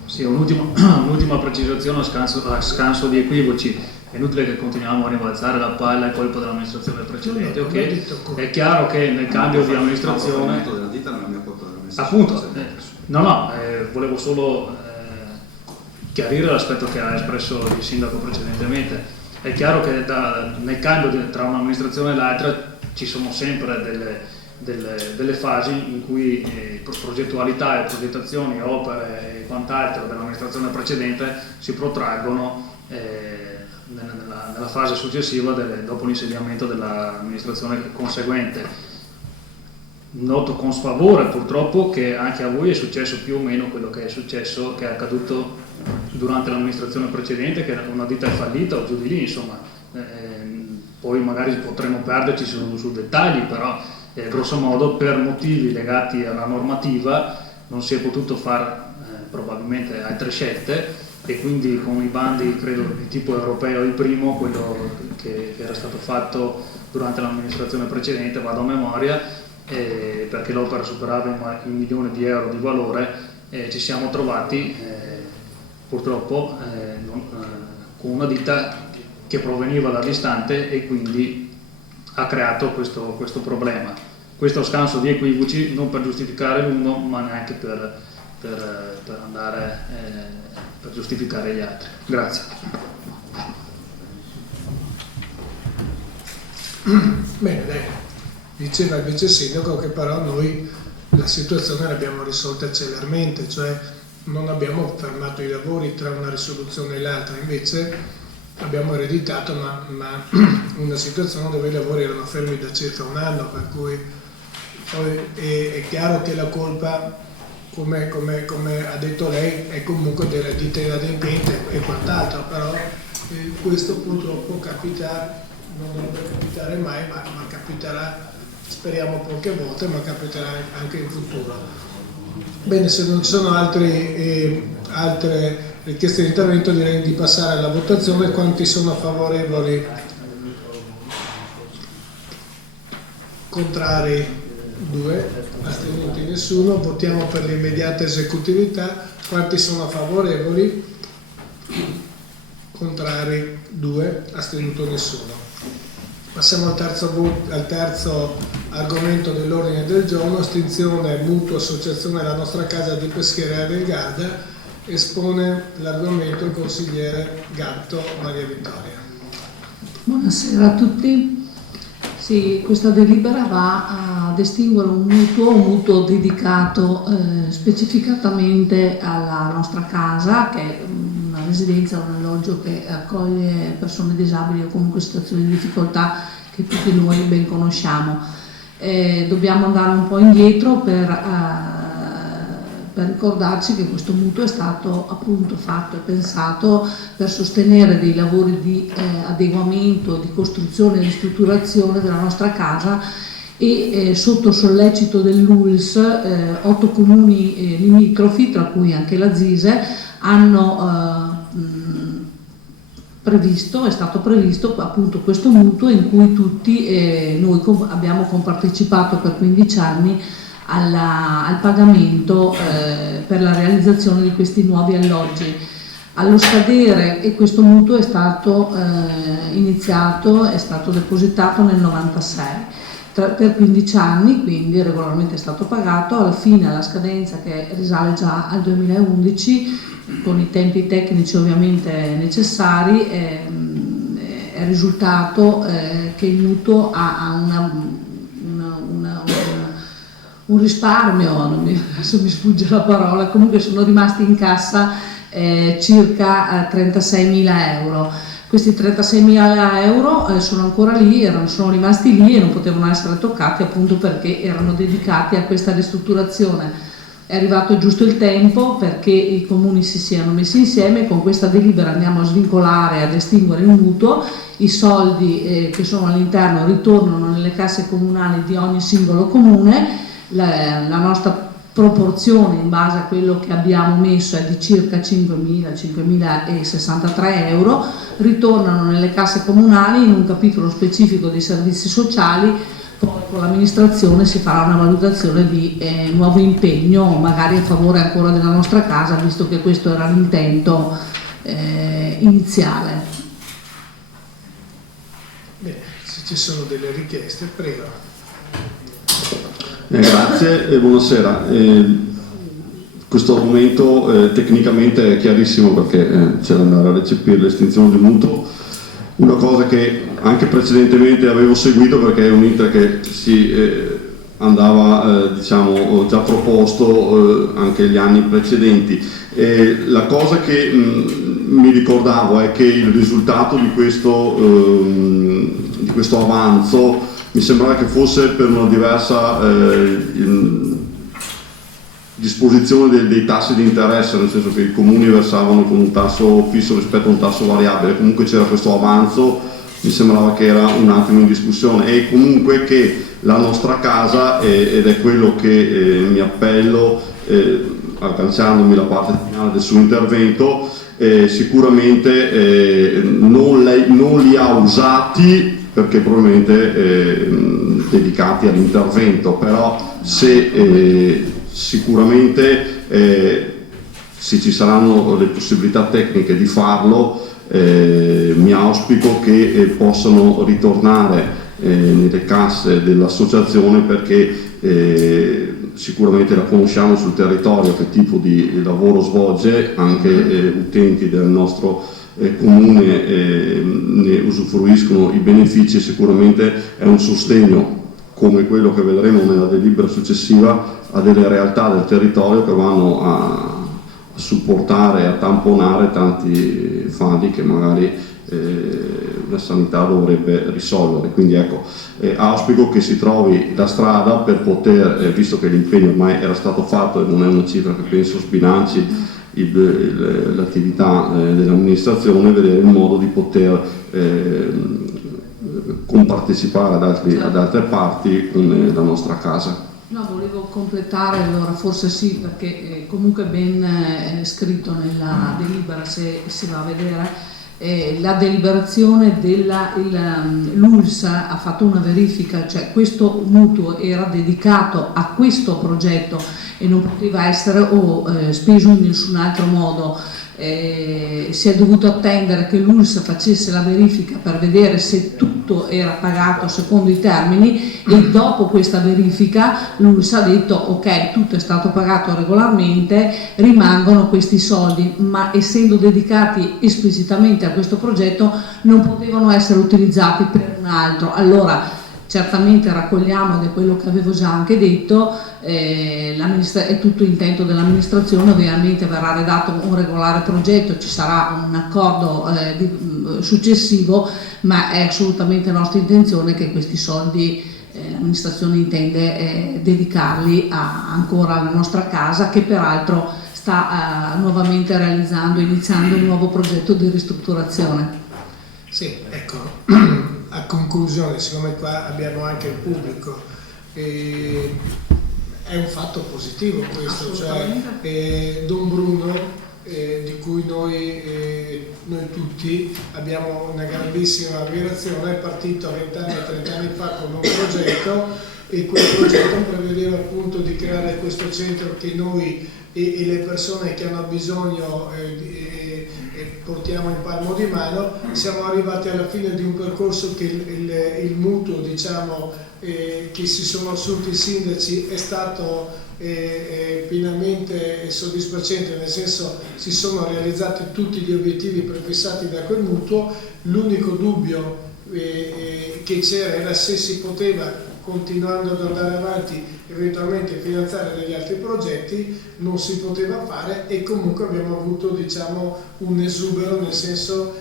Sì, un'ultima precisazione a scanso di equivoci. È inutile che continuiamo a ribalzare la palla, è colpa dell'amministrazione precedente. Okay? È chiaro che nel cambio di amministrazione... della ditta non è mia colpa dell'amministrazione. Appunto, volevo solo chiarire l'aspetto che ha espresso il sindaco precedentemente. È chiaro che nel cambio tra un'amministrazione e l'altra ci sono sempre delle fasi in cui progettualità e progettazioni, opere e quant'altro dell'amministrazione precedente si protraggono nella fase successiva dopo l'insediamento dell'amministrazione conseguente. Noto con sfavore purtroppo che anche a voi è successo più o meno quello che è accaduto durante l'amministrazione precedente, che una ditta è fallita o giù di lì, insomma. Poi magari potremo perderci su dettagli, però grosso modo per motivi legati alla normativa non si è potuto fare probabilmente altre scelte, e quindi con i bandi, credo di tipo europeo, il primo, quello che era stato fatto durante l'amministrazione precedente, vado a memoria, perché l'opera superava il 1 milione di euro di valore, ci siamo trovati purtroppo con una ditta che proveniva da distante e quindi ha creato questo problema. Questo scanso di equivoci non per giustificare l'uno, ma neanche per andare per giustificare gli altri. Grazie. Bene, dai. Diceva il vice sindaco che però noi la situazione l'abbiamo risolta celermente, cioè non abbiamo fermato i lavori tra una risoluzione e l'altra, invece abbiamo ereditato una situazione dove i lavori erano fermi da circa un anno, per cui poi è chiaro che la colpa, come ha detto lei, è comunque della ditta inadempiente e quant'altro, però questo purtroppo capita, non dovrebbe capitare mai, ma capiterà, speriamo poche volte, ma capiterà anche in futuro. Bene, se non ci sono altre richieste di intervento, direi di passare alla votazione. Quanti sono favorevoli? Contrari? 2, astenuti nessuno. Votiamo per l'immediata esecutività. Quanti sono favorevoli? Contrari? 2, astenuto nessuno. Passiamo al terzo argomento dell'ordine del giorno: estinzione mutuo associazione La Nostra Casa di Pescheria del Garda. Espone l'argomento il consigliere Gatto Maria Vittoria. Buonasera a tutti. Sì, questa delibera va ad estinguere un mutuo dedicato specificatamente alla nostra casa, che è una residenza, un alloggio che accoglie persone disabili o comunque situazioni di difficoltà che tutti noi ben conosciamo. Dobbiamo andare un po' indietro per ricordarci che questo mutuo è stato appunto fatto e pensato per sostenere dei lavori di adeguamento, di costruzione e ristrutturazione della nostra casa, e sotto sollecito dell'ULSS 8 comuni limitrofi, tra cui anche la Zise, hanno è stato previsto appunto questo mutuo, in cui tutti noi abbiamo compartecipato per 15 anni al pagamento per la realizzazione di questi nuovi alloggi. Allo scadere, e questo mutuo è stato iniziato, è stato depositato nel 96 per 15 anni, quindi regolarmente è stato pagato. Alla fine, alla scadenza, che risale già al 2011, con i tempi tecnici ovviamente necessari, è risultato che il mutuo ha un risparmio, adesso mi sfugge la parola, comunque sono rimasti in cassa circa 36.000 euro. Questi 36.000 euro sono ancora lì, sono rimasti lì e non potevano essere toccati, appunto perché erano dedicati a questa ristrutturazione. È arrivato giusto il tempo perché i comuni si siano messi insieme. Con questa delibera andiamo a svincolare, ad estinguere il mutuo. I soldi che sono all'interno ritornano nelle casse comunali di ogni singolo comune. La nostra proporzione, in base a quello che abbiamo messo, è di circa 5.063 euro, ritornano nelle casse comunali in un capitolo specifico dei servizi sociali. Poi con l'amministrazione si farà una valutazione di nuovo impegno, magari a favore ancora della nostra casa, visto che questo era l'intento iniziale. Bene, se ci sono delle richieste, prego. Grazie e buonasera. Questo argomento tecnicamente è chiarissimo perché c'è da andare a recepire l'estinzione del mutuo, una cosa che anche precedentemente avevo seguito perché è un iter che si andava diciamo già proposto anche gli anni precedenti. La cosa che mi ricordavo è che il risultato di questo avanzo mi sembrava che fosse per una diversa disposizione dei tassi di interesse, nel senso che i comuni versavano con un tasso fisso rispetto a un tasso variabile. Comunque c'era questo avanzo, mi sembrava che era un attimo in discussione, e comunque che la nostra casa, ed è quello che mi appello agganciandomi alla parte finale del suo intervento, sicuramente non li ha usati perché probabilmente dedicati all'intervento, però se sicuramente se ci saranno le possibilità tecniche di farlo, mi auspico che possano ritornare nelle casse dell'associazione, perché sicuramente la conosciamo sul territorio che tipo di lavoro svolge, anche utenti del nostro comune ne usufruiscono i benefici, e sicuramente è un sostegno come quello che vedremo nella delibera successiva a delle realtà del territorio che vanno a supportare, a tamponare tanti fadi che magari la sanità dovrebbe risolvere. Quindi ecco, auspico che si trovi la strada per poter, visto che l'impegno ormai era stato fatto e non è una cifra che penso sbilanci l'attività dell'amministrazione, vedere il modo di poter compartecipare ad altre parti con la nostra casa. No, volevo completare, allora forse sì, perché comunque ben scritto nella delibera, se si va a vedere, la deliberazione l'ULSS ha fatto una verifica, cioè questo mutuo era dedicato a questo progetto e non poteva essere speso in nessun altro modo. Si è dovuto attendere che l'ULSS facesse la verifica per vedere se tutto era pagato secondo i termini, e dopo questa verifica l'ULSS ha detto ok, tutto è stato pagato regolarmente, rimangono questi soldi, ma essendo dedicati esplicitamente a questo progetto non potevano essere utilizzati per un altro. Allora certamente raccogliamo, ed è quello che avevo già anche detto, è tutto intento dell'amministrazione, ovviamente verrà redatto un regolare progetto, ci sarà un accordo successivo, ma è assolutamente nostra intenzione che questi soldi l'amministrazione intende dedicarli ancora alla nostra casa, che peraltro sta nuovamente iniziando un nuovo progetto di ristrutturazione. Sì, ecco, a conclusione, siccome qua abbiamo anche il pubblico, è un fatto positivo questo, cioè Don Bruno, di cui noi tutti abbiamo una grandissima ammirazione, è partito 20 anni, 30 anni fa con un progetto, e quel progetto prevedeva appunto di creare questo centro che noi e le persone che hanno bisogno portiamo in palmo di mano. Siamo arrivati alla fine di un percorso che il mutuo, diciamo, che si sono assunti i sindaci è stato pienamente soddisfacente, nel senso si sono realizzati tutti gli obiettivi prefissati da quel mutuo. L'unico dubbio che c'era era se si poteva, continuando ad andare avanti, eventualmente finanziare degli altri progetti. Non si poteva fare, e comunque abbiamo avuto, diciamo, un esubero, nel senso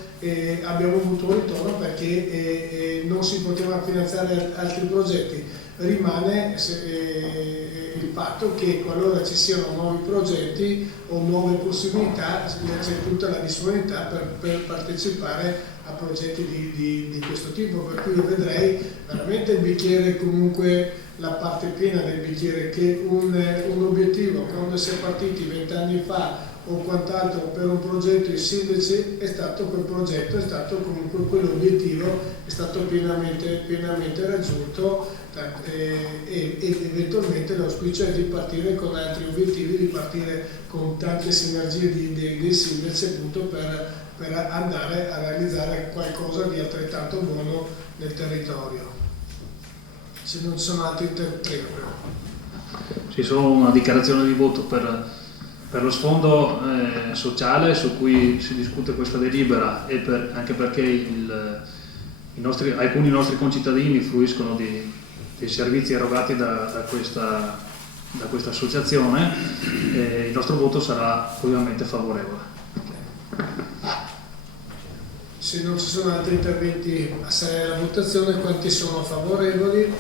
abbiamo avuto un ritorno perché non si poteva finanziare altri progetti. Rimane il fatto che qualora ci siano nuovi progetti o nuove possibilità c'è tutta la disponibilità per partecipare a progetti di questo tipo, per cui io vedrei veramente il bicchiere, comunque la parte piena del bicchiere, che un obiettivo, quando si è partiti 20 anni fa o quant'altro per un progetto, il sindaci è stato quel progetto, è stato comunque quell'obiettivo, è stato pienamente raggiunto, e eventualmente l'auspicio è di partire con altri obiettivi, di partire con tante sinergie dei sindaci, appunto per andare a realizzare qualcosa di altrettanto buono nel territorio. Se non ci sono altri interventi. Sì, solo una dichiarazione di voto per lo sfondo sociale su cui si discute questa delibera, e anche perché alcuni nostri concittadini fruiscono dei servizi erogati da questa associazione. Il nostro voto sarà ovviamente favorevole. Se non ci sono altri interventi, passare alla votazione. Quanti sono favorevoli?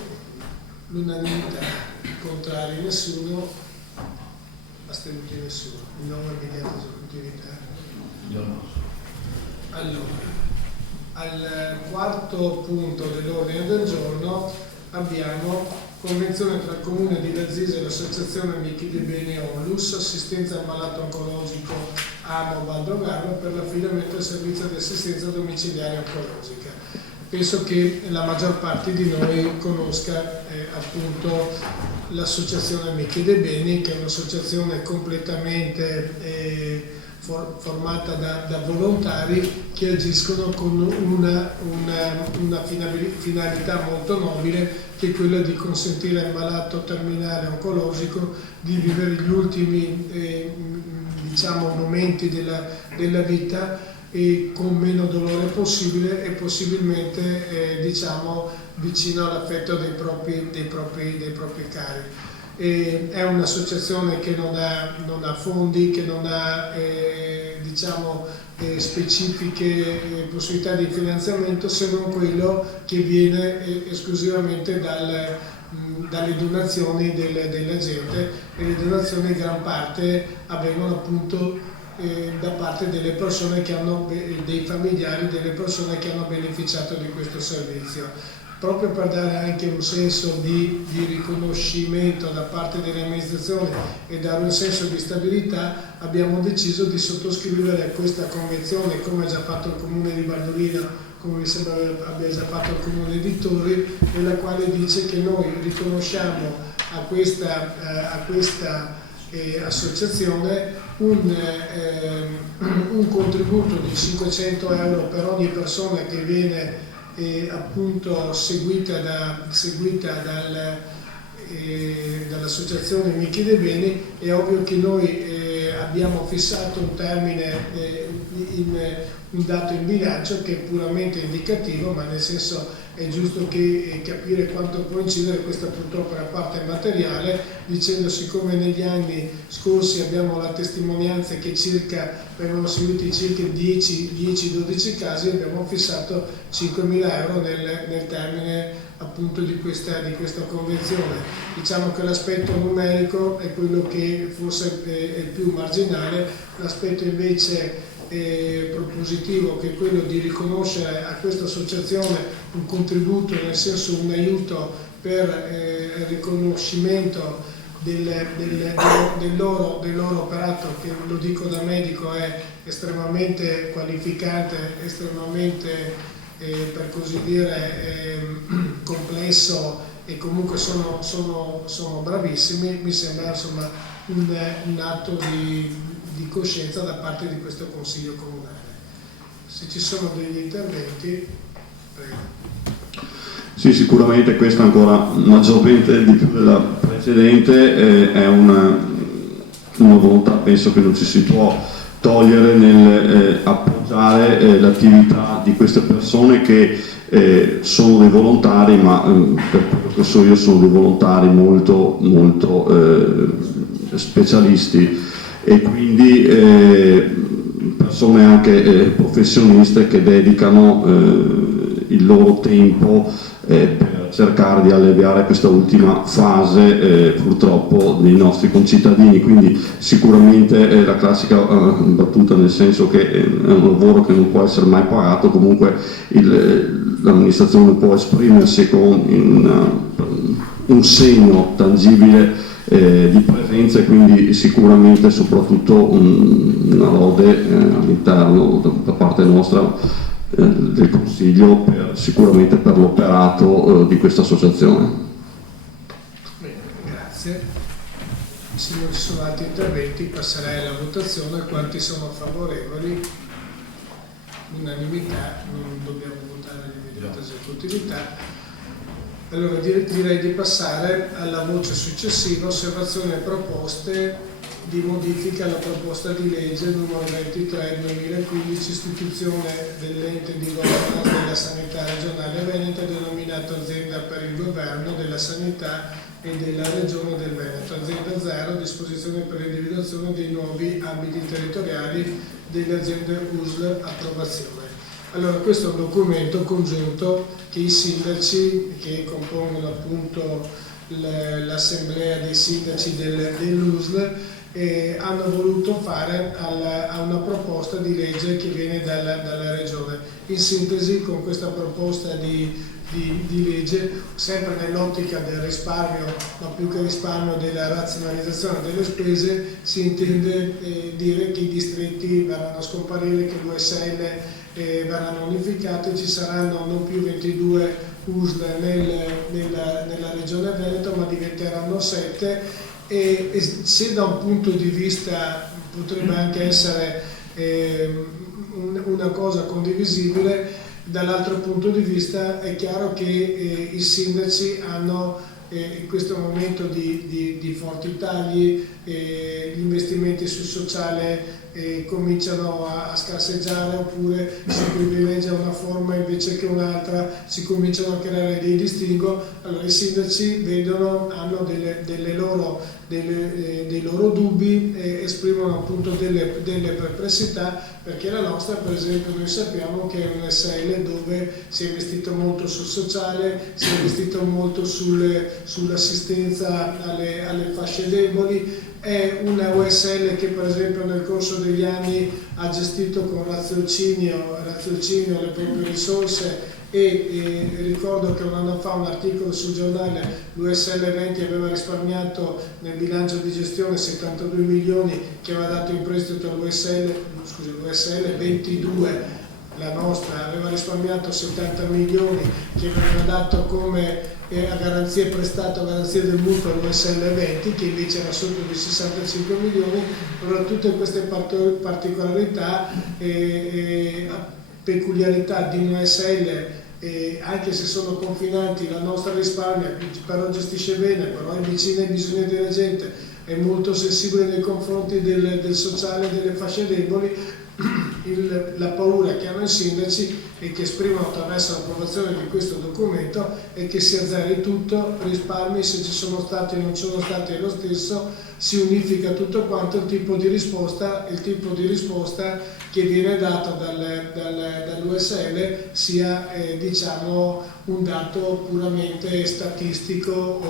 L'unanimità. Contrari nessuno, astenuti nessuno. Il nome mediante esecutività. Allora, al quarto punto dell'ordine del giorno abbiamo convenzione tra il Comune di Lazzise e l'Associazione Amici del Bene Onlus, assistenza al malato oncologico AMO Valdogarro, per l'affidamento del servizio di assistenza domiciliare oncologica. Penso che la maggior parte di noi conosca appunto l'Associazione Amici dei Beni, che è un'associazione completamente formata da volontari che agiscono con una finalità molto nobile, che è quella di consentire al malato terminale oncologico di vivere gli ultimi diciamo momenti della vita e con meno dolore possibile, e possibilmente diciamo vicino all'affetto dei propri cari. È un'associazione che non ha fondi, che non ha diciamo specifiche possibilità di finanziamento, se non quello che viene esclusivamente dalle donazioni della gente, e le donazioni in gran parte avvengono appunto da parte delle persone che hanno, dei familiari delle persone che hanno beneficiato di questo servizio. Proprio per dare anche un senso di riconoscimento da parte delle amministrazioni e dare un senso di stabilità, abbiamo deciso di sottoscrivere questa convenzione, come ha già fatto il Comune di Bardolino, come mi sembra abbia già fatto il Comune di Torri, nella quale dice che noi riconosciamo a questa associazione un contributo di 500 euro per ogni persona che viene appunto seguita dall'associazione Amici dei Beni. È ovvio che noi abbiamo fissato un termine, un dato in bilancio che è puramente indicativo, ma nel senso è giusto che capire quanto può incidere. Questa purtroppo è la parte materiale, dicendo, siccome negli anni scorsi abbiamo la testimonianza che vengono seguiti circa 10-12 casi, abbiamo fissato 5.000 euro nel termine appunto di questa convenzione. Diciamo che l'aspetto numerico è quello che forse è il più marginale, l'aspetto invece propositivo, che è quello di riconoscere a questa associazione un contributo, nel senso un aiuto per il riconoscimento del loro operato, che lo dico da medico è estremamente qualificante, estremamente per così dire complesso, e comunque sono bravissimi. Mi sembra insomma un atto di coscienza da parte di questo Consiglio Comunale. Se ci sono degli interventi, prego. Sì, sicuramente questa ancora maggiormente di più della precedente è una volontà, penso che non ci si può togliere nel appoggiare l'attività di queste persone che sono dei volontari, ma per quello che so io sono dei volontari molto specialisti e quindi persone anche professioniste che dedicano il loro tempo per cercare di alleviare questa ultima fase purtroppo dei nostri concittadini, quindi sicuramente la classica battuta, nel senso che è un lavoro che non può essere mai pagato, comunque l'amministrazione può esprimersi con un segno tangibile di presenza e quindi sicuramente soprattutto una lode all'interno da parte nostra del Consiglio sicuramente per l'operato di questa associazione. Bene, grazie. Se non ci sono altri interventi passerei alla votazione. Quanti sono favorevoli? Unanimità, non dobbiamo votare l'immediata esecutività. Allora direi di passare alla voce successiva, osservazioni e proposte di modifica alla proposta di legge numero 23/2015, istituzione dell'ente di governance della sanità regionale veneta denominato Azienda per il governo della sanità e della regione del Veneto, Azienda Zero, disposizione per l'individuazione dei nuovi ambiti territoriali delle aziende USL, approvazione. Allora, questo è un documento congiunto che i sindaci che compongono appunto l'assemblea dei sindaci dell'USL hanno voluto fare a una proposta di legge che viene dalla regione. In sintesi, con questa proposta di legge, sempre nell'ottica del risparmio, ma più che risparmio della razionalizzazione delle spese, si intende dire che i distretti verranno a scomparire, che l'USL verranno unificate, ci saranno non più 22 USL nella regione Veneto, ma diventeranno 7 e se da un punto di vista potrebbe anche essere una cosa condivisibile, dall'altro punto di vista è chiaro che i sindaci hanno in questo momento di forti tagli, gli investimenti sul sociale cominciano a scarseggiare, oppure si privilegia una forma invece che un'altra, si cominciano a creare dei distinguo. Allora i sindaci hanno dei loro dubbi, esprimono appunto delle perplessità, perché la nostra, per esempio, noi sappiamo che è un SL dove si è investito molto sul sociale, si è investito molto sull'assistenza alle fasce deboli. È una USL che per esempio nel corso degli anni ha gestito con raziocinio le proprie risorse e ricordo che un anno fa un articolo sul giornale, l'USL 20 aveva risparmiato nel bilancio di gestione 72 milioni che aveva dato in prestito all'USL 22, la nostra aveva risparmiato 70 milioni che aveva dato come a garanzia prestato a garanzia del mutuo all'USL 20 che invece era sotto di 65 milioni. Allora tutte queste particolarità e peculiarità di un USL, anche se sono confinanti, la nostra risparmia, però gestisce bene, però è vicina ai bisogni della gente, è molto sensibile nei confronti del sociale e delle fasce deboli. La paura che hanno i sindaci e che esprimono attraverso l'approvazione di questo documento è che si azzeri tutto, risparmi, se ci sono stati o non ci sono stati è lo stesso, si unifica tutto quanto, il tipo di risposta che viene dato dall'USL sia diciamo un dato puramente statistico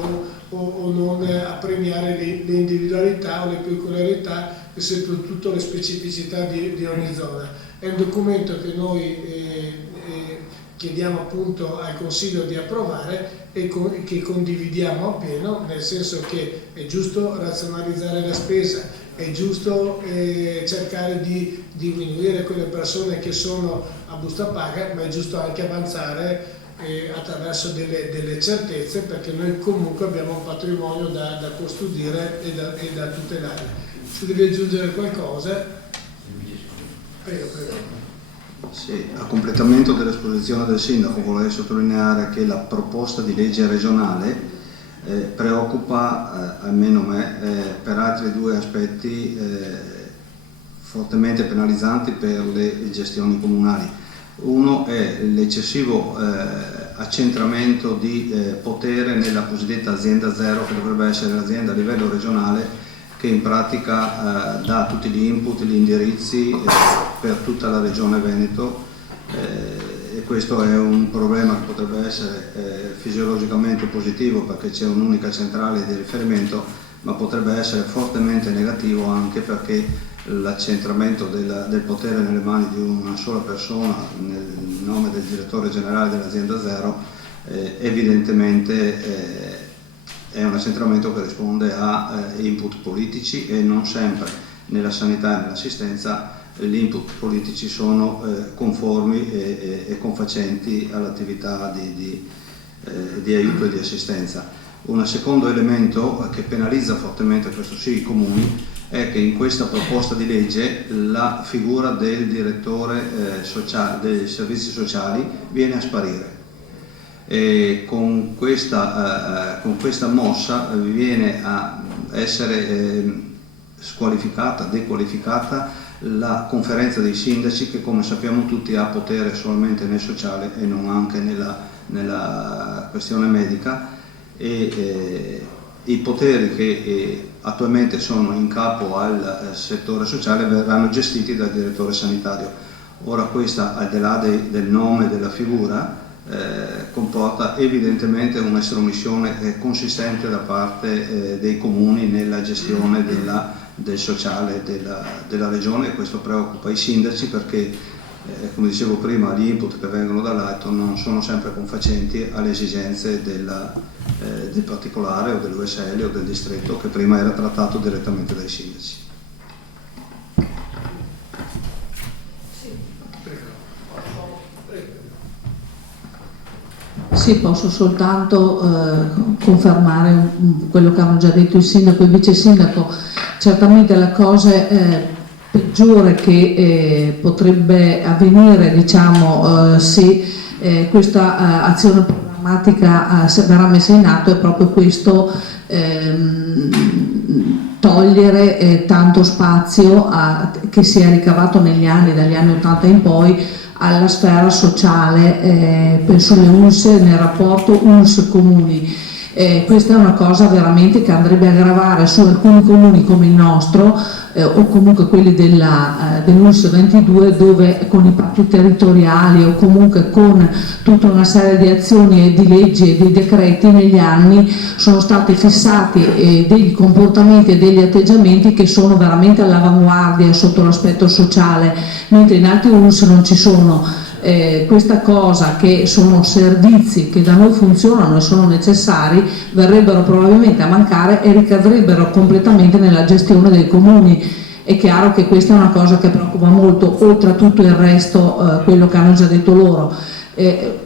o non a premiare le individualità o le peculiarità e soprattutto le specificità di ogni zona. È un documento che noi chiediamo appunto al Consiglio di approvare e che condividiamo appieno, nel senso che è giusto razionalizzare la spesa, è giusto cercare di diminuire quelle persone che sono a busta paga, ma è giusto anche avanzare attraverso delle certezze, perché noi comunque abbiamo un patrimonio da custodire e da tutelare. Se devi aggiungere qualcosa, prego. Sì, a completamento dell'esposizione del Sindaco vorrei sottolineare che la proposta di legge regionale preoccupa, almeno me, per altri due aspetti fortemente penalizzanti per le gestioni comunali. Uno è l'eccessivo accentramento di potere nella cosiddetta azienda zero, che dovrebbe essere l'azienda a livello regionale, che in pratica dà tutti gli input, gli indirizzi per tutta la regione Veneto, e questo è un problema che potrebbe essere fisiologicamente positivo perché c'è un'unica centrale di riferimento, ma potrebbe essere fortemente negativo anche perché l'accentramento del potere nelle mani di una sola persona nel nome del direttore generale dell'azienda zero evidentemente è un accentramento che risponde a input politici, e non sempre nella sanità e nell'assistenza gli input politici sono conformi e confacenti all'attività di aiuto e di assistenza. Un secondo elemento che penalizza fortemente, questo sì, i comuni, è che in questa proposta di legge la figura del direttore dei servizi sociali viene a sparire. E con questa mossa viene a essere squalificata, dequalificata la conferenza dei sindaci, che come sappiamo tutti ha potere solamente nel sociale e non anche nella questione medica, e i poteri che attualmente sono in capo al settore sociale verranno gestiti dal direttore sanitario. Ora questa, al di là del nome della figura, comporta evidentemente un'estromissione consistente da parte dei comuni nella gestione del sociale della regione, e questo preoccupa i sindaci perché, come dicevo prima, gli input che vengono dall'alto non sono sempre confacenti alle esigenze del particolare o dell'USL o del distretto, che prima era trattato direttamente dai sindaci. Sì, posso soltanto confermare quello che hanno già detto il sindaco e il vice sindaco. Certamente la cosa peggiore che potrebbe avvenire, diciamo, se questa azione programmatica verrà messa in atto, è proprio questo, togliere tanto spazio che si è ricavato negli anni, dagli anni 80 in poi, alla sfera sociale, penso alle ULSS, nel rapporto ULSS-comuni. Questa è una cosa veramente che andrebbe a gravare su alcuni comuni come il nostro, o comunque quelli dell'ULSS 22, dove con i patti territoriali o comunque con tutta una serie di azioni e di leggi e di decreti negli anni sono stati fissati degli comportamenti e degli atteggiamenti che sono veramente all'avanguardia sotto l'aspetto sociale, mentre in altri ULSS non ci sono. Questa cosa, che sono servizi che da noi funzionano e sono necessari, verrebbero probabilmente a mancare e ricadrebbero completamente nella gestione dei comuni. È chiaro che questa è una cosa che preoccupa molto, oltre a tutto il resto, quello che hanno già detto loro.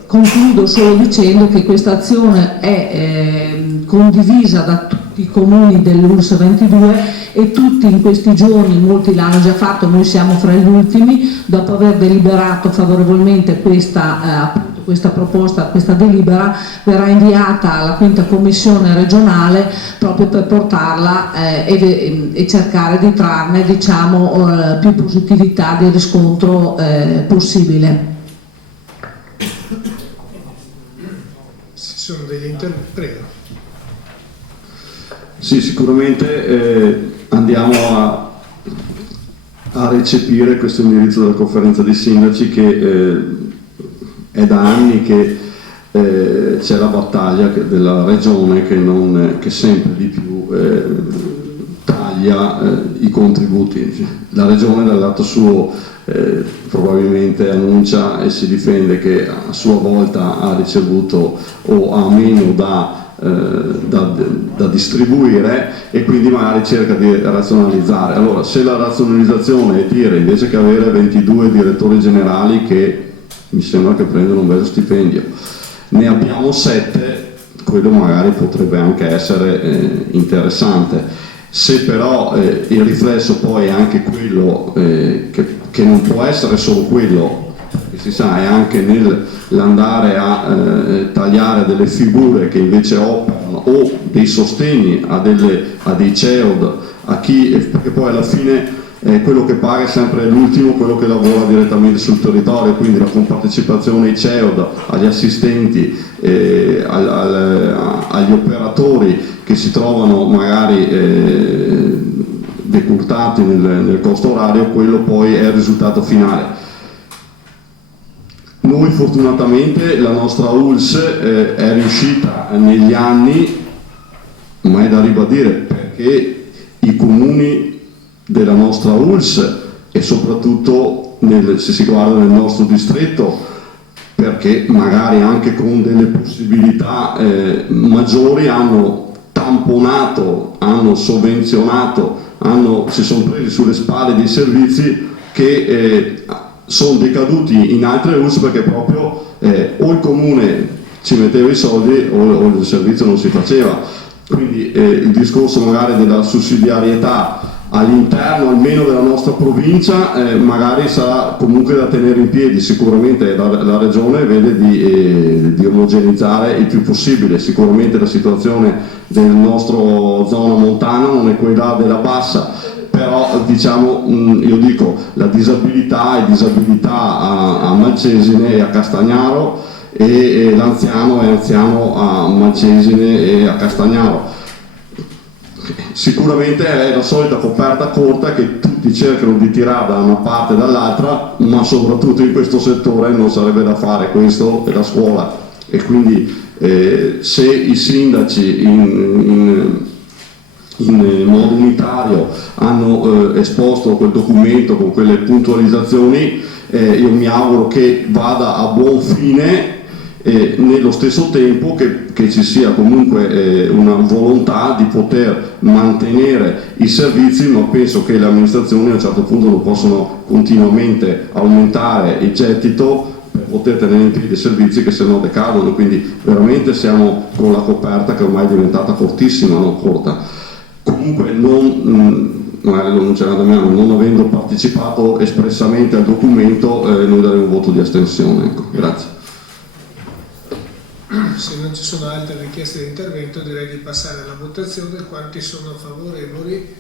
Concludo solo dicendo che questa azione è condivisa da tutti i comuni dell'ULSS 22 e tutti in questi giorni, molti l'hanno già fatto, noi siamo fra gli ultimi, dopo aver deliberato favorevolmente questa proposta, questa delibera verrà inviata alla 5ª commissione regionale proprio per portarla e cercare di trarne, diciamo, più positività di riscontro possibile. Ci sono degli interventi? Prego. Sì, sicuramente andiamo a recepire questo indirizzo della conferenza dei sindaci, che è da anni che c'è la battaglia della regione che sempre di più taglia i contributi. La regione dal lato suo probabilmente annuncia e si difende che a sua volta ha ricevuto o ha meno da distribuire, e quindi magari cerca di razionalizzare. Allora, se la razionalizzazione è dire, invece che avere 22 direttori generali che mi sembra che prendono un bello stipendio, ne abbiamo 7, quello magari potrebbe anche essere interessante. Se però il riflesso poi è anche quello che non può essere solo quello, che si sa, è anche nell'andare a tagliare delle figure che invece operano o dei sostegni a dei CEOD, perché poi alla fine quello che paga è sempre l'ultimo, quello che lavora direttamente sul territorio, quindi la compartecipazione ai CEOD, agli assistenti, agli operatori che si trovano magari decurtati nel costo orario, quello poi è il risultato finale. Noi fortunatamente la nostra ULSS è riuscita negli anni, ma è da ribadire perché i comuni della nostra ULSS e soprattutto se si guarda nel nostro distretto, perché magari anche con delle possibilità maggiori hanno tamponato, hanno sovvenzionato, si sono presi sulle spalle dei servizi che sono decaduti in altre ULSS perché proprio o il comune ci metteva i soldi o il servizio non si faceva. Quindi il discorso magari della sussidiarietà all'interno almeno della nostra provincia magari sarà comunque da tenere in piedi. Sicuramente la regione vede di omogenizzare il più possibile. Sicuramente la situazione del nostro zona montana non è quella della bassa, però diciamo, io dico, la disabilità è disabilità a Malcesine e a Castagnaro e l'anziano è anziano a Malcesine e a Castagnaro. Sicuramente è la solita coperta corta che tutti cercano di tirare da una parte e dall'altra, ma soprattutto in questo settore non sarebbe da fare, questo è la scuola. E quindi se i sindaci in modo unitario hanno esposto quel documento con quelle puntualizzazioni, io mi auguro che vada a buon fine. Nello stesso tempo che ci sia comunque una volontà di poter mantenere i servizi, ma penso che le amministrazioni a un certo punto non possono continuamente aumentare il gettito per poter tenere in piedi i servizi che se no decadono, quindi veramente siamo con la coperta che ormai è diventata cortissima, non corta. Comunque magari non c'era Damiano, non avendo partecipato espressamente al documento, noi daremo un voto di astensione. Ecco, grazie. Se non ci sono altre richieste di intervento, direi di passare alla votazione. Quanti sono favorevoli?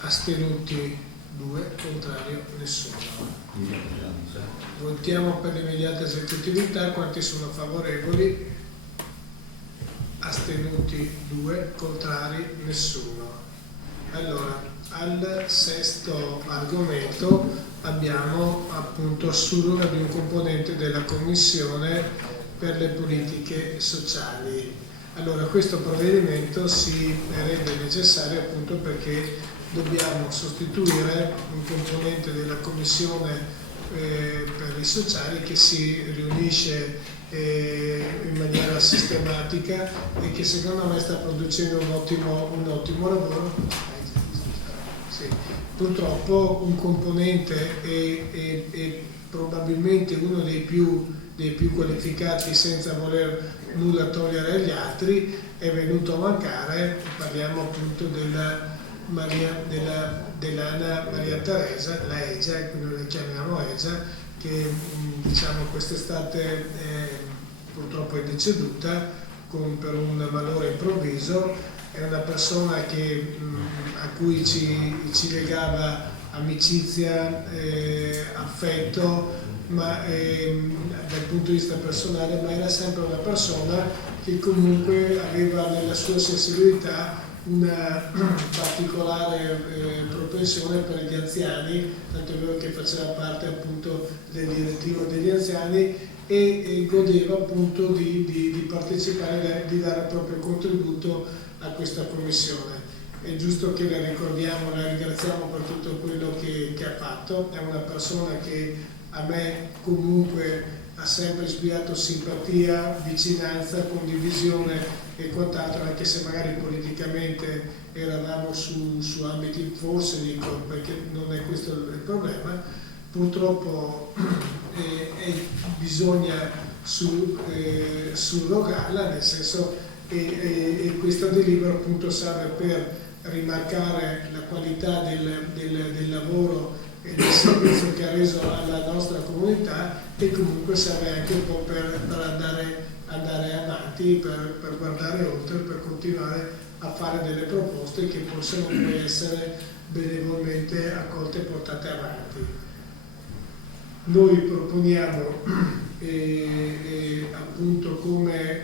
Astenuti 2, contrario nessuno. Votiamo per l'immediata esecutività. Quanti sono favorevoli? Astenuti 2, contrari nessuno. Allora, al sesto argomento abbiamo appunto surroga di un componente della Commissione per le politiche sociali. Allora, questo provvedimento si rende necessario appunto perché dobbiamo sostituire un componente della Commissione per i sociali che si riunisce in maniera sistematica e che secondo me sta producendo un ottimo lavoro. Sì. Purtroppo un componente e probabilmente uno dei più qualificati, senza voler nulla togliere agli altri, è venuto a mancare. Parliamo appunto dell'Anna Maria Teresa, la EGIA, quindi la chiamiamo EGIA, che diciamo quest'estate purtroppo è deceduta per un malore improvviso. È una persona a cui ci legava amicizia, affetto, ma dal punto di vista personale, ma era sempre una persona che comunque aveva nella sua sensibilità una particolare propensione per gli anziani, tanto è vero che faceva parte appunto del direttivo degli anziani e godeva appunto di partecipare, di dare il proprio contributo a questa commissione. È giusto che la ricordiamo, la ringraziamo per tutto quello che ha fatto. È una persona che a me comunque ha sempre ispirato simpatia, vicinanza, condivisione e quant'altro, anche se magari politicamente eravamo su ambiti, forse dico, perché non è questo il problema. Purtroppo bisogna su Rogalla, nel senso e questa delibera appunto serve per rimarcare la qualità del lavoro e del servizio che ha reso alla nostra comunità, e comunque serve anche un po' per andare avanti, per guardare oltre, per continuare a fare delle proposte che possono poi essere benevolmente accolte e portate avanti. Noi proponiamo appunto come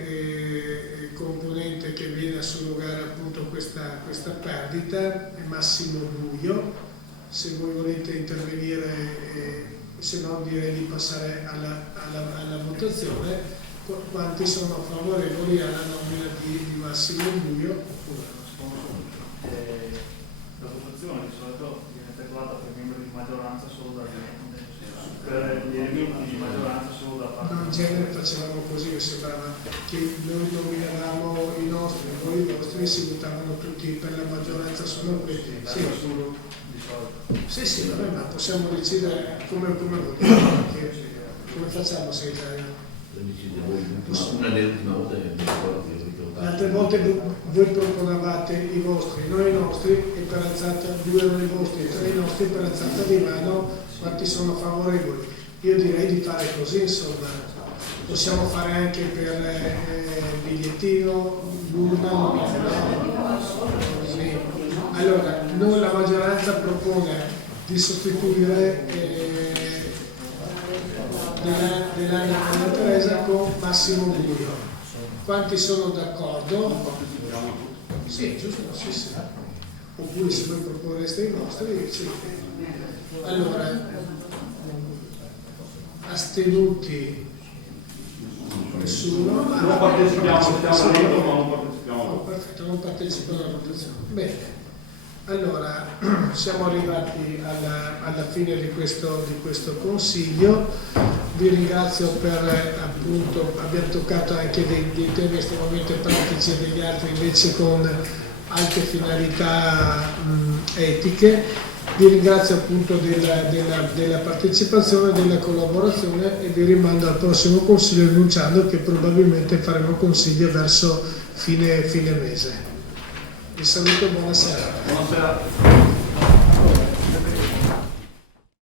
componente che viene a surrogare appunto questa perdita è Massimo Buio. Se voi volete intervenire, se no direi di passare alla votazione. Quanti sono favorevoli alla nomina di Massimo Buio? La votazione di solito viene effettuata per membri di maggioranza solo per gli elementi di maggioranza solo da parte. No, in genere facevamo così, mi sembrava che noi nominavamo i nostri, voi i vostri, si votavano tutti per la maggioranza solo qui. Sì, vabbè, ma possiamo decidere come votiamo, come facciamo se Italia. Una delle ultime volte Le altre volte voi proponevate i vostri, noi i nostri, e per alzata, 2 erano i vostri, 3 i nostri, per alzata di mano quanti sono favorevoli. Io direi di fare così, insomma. Possiamo fare anche per bigliettino, l'urna, così. Allora, noi la maggioranza propone di sostituire Delania Maria Teresa con Massimo Buio. Quanti sono d'accordo? Sì, giusto, sì. Oppure se voi proporreste i vostri, sì. Allora, astenuti nessuno. Non partecipiamo, Perfetto, non partecipo alla votazione. Bene. Allora, siamo arrivati alla fine di questo consiglio. Vi ringrazio per appunto abbiamo toccato anche dei temi estremamente pratici e degli altri invece con altre finalità etiche. Vi ringrazio appunto della partecipazione, della collaborazione, e vi rimando al prossimo consiglio annunciando che probabilmente faremo consiglio verso fine mese. Vi saluto e buona serata. Buonasera.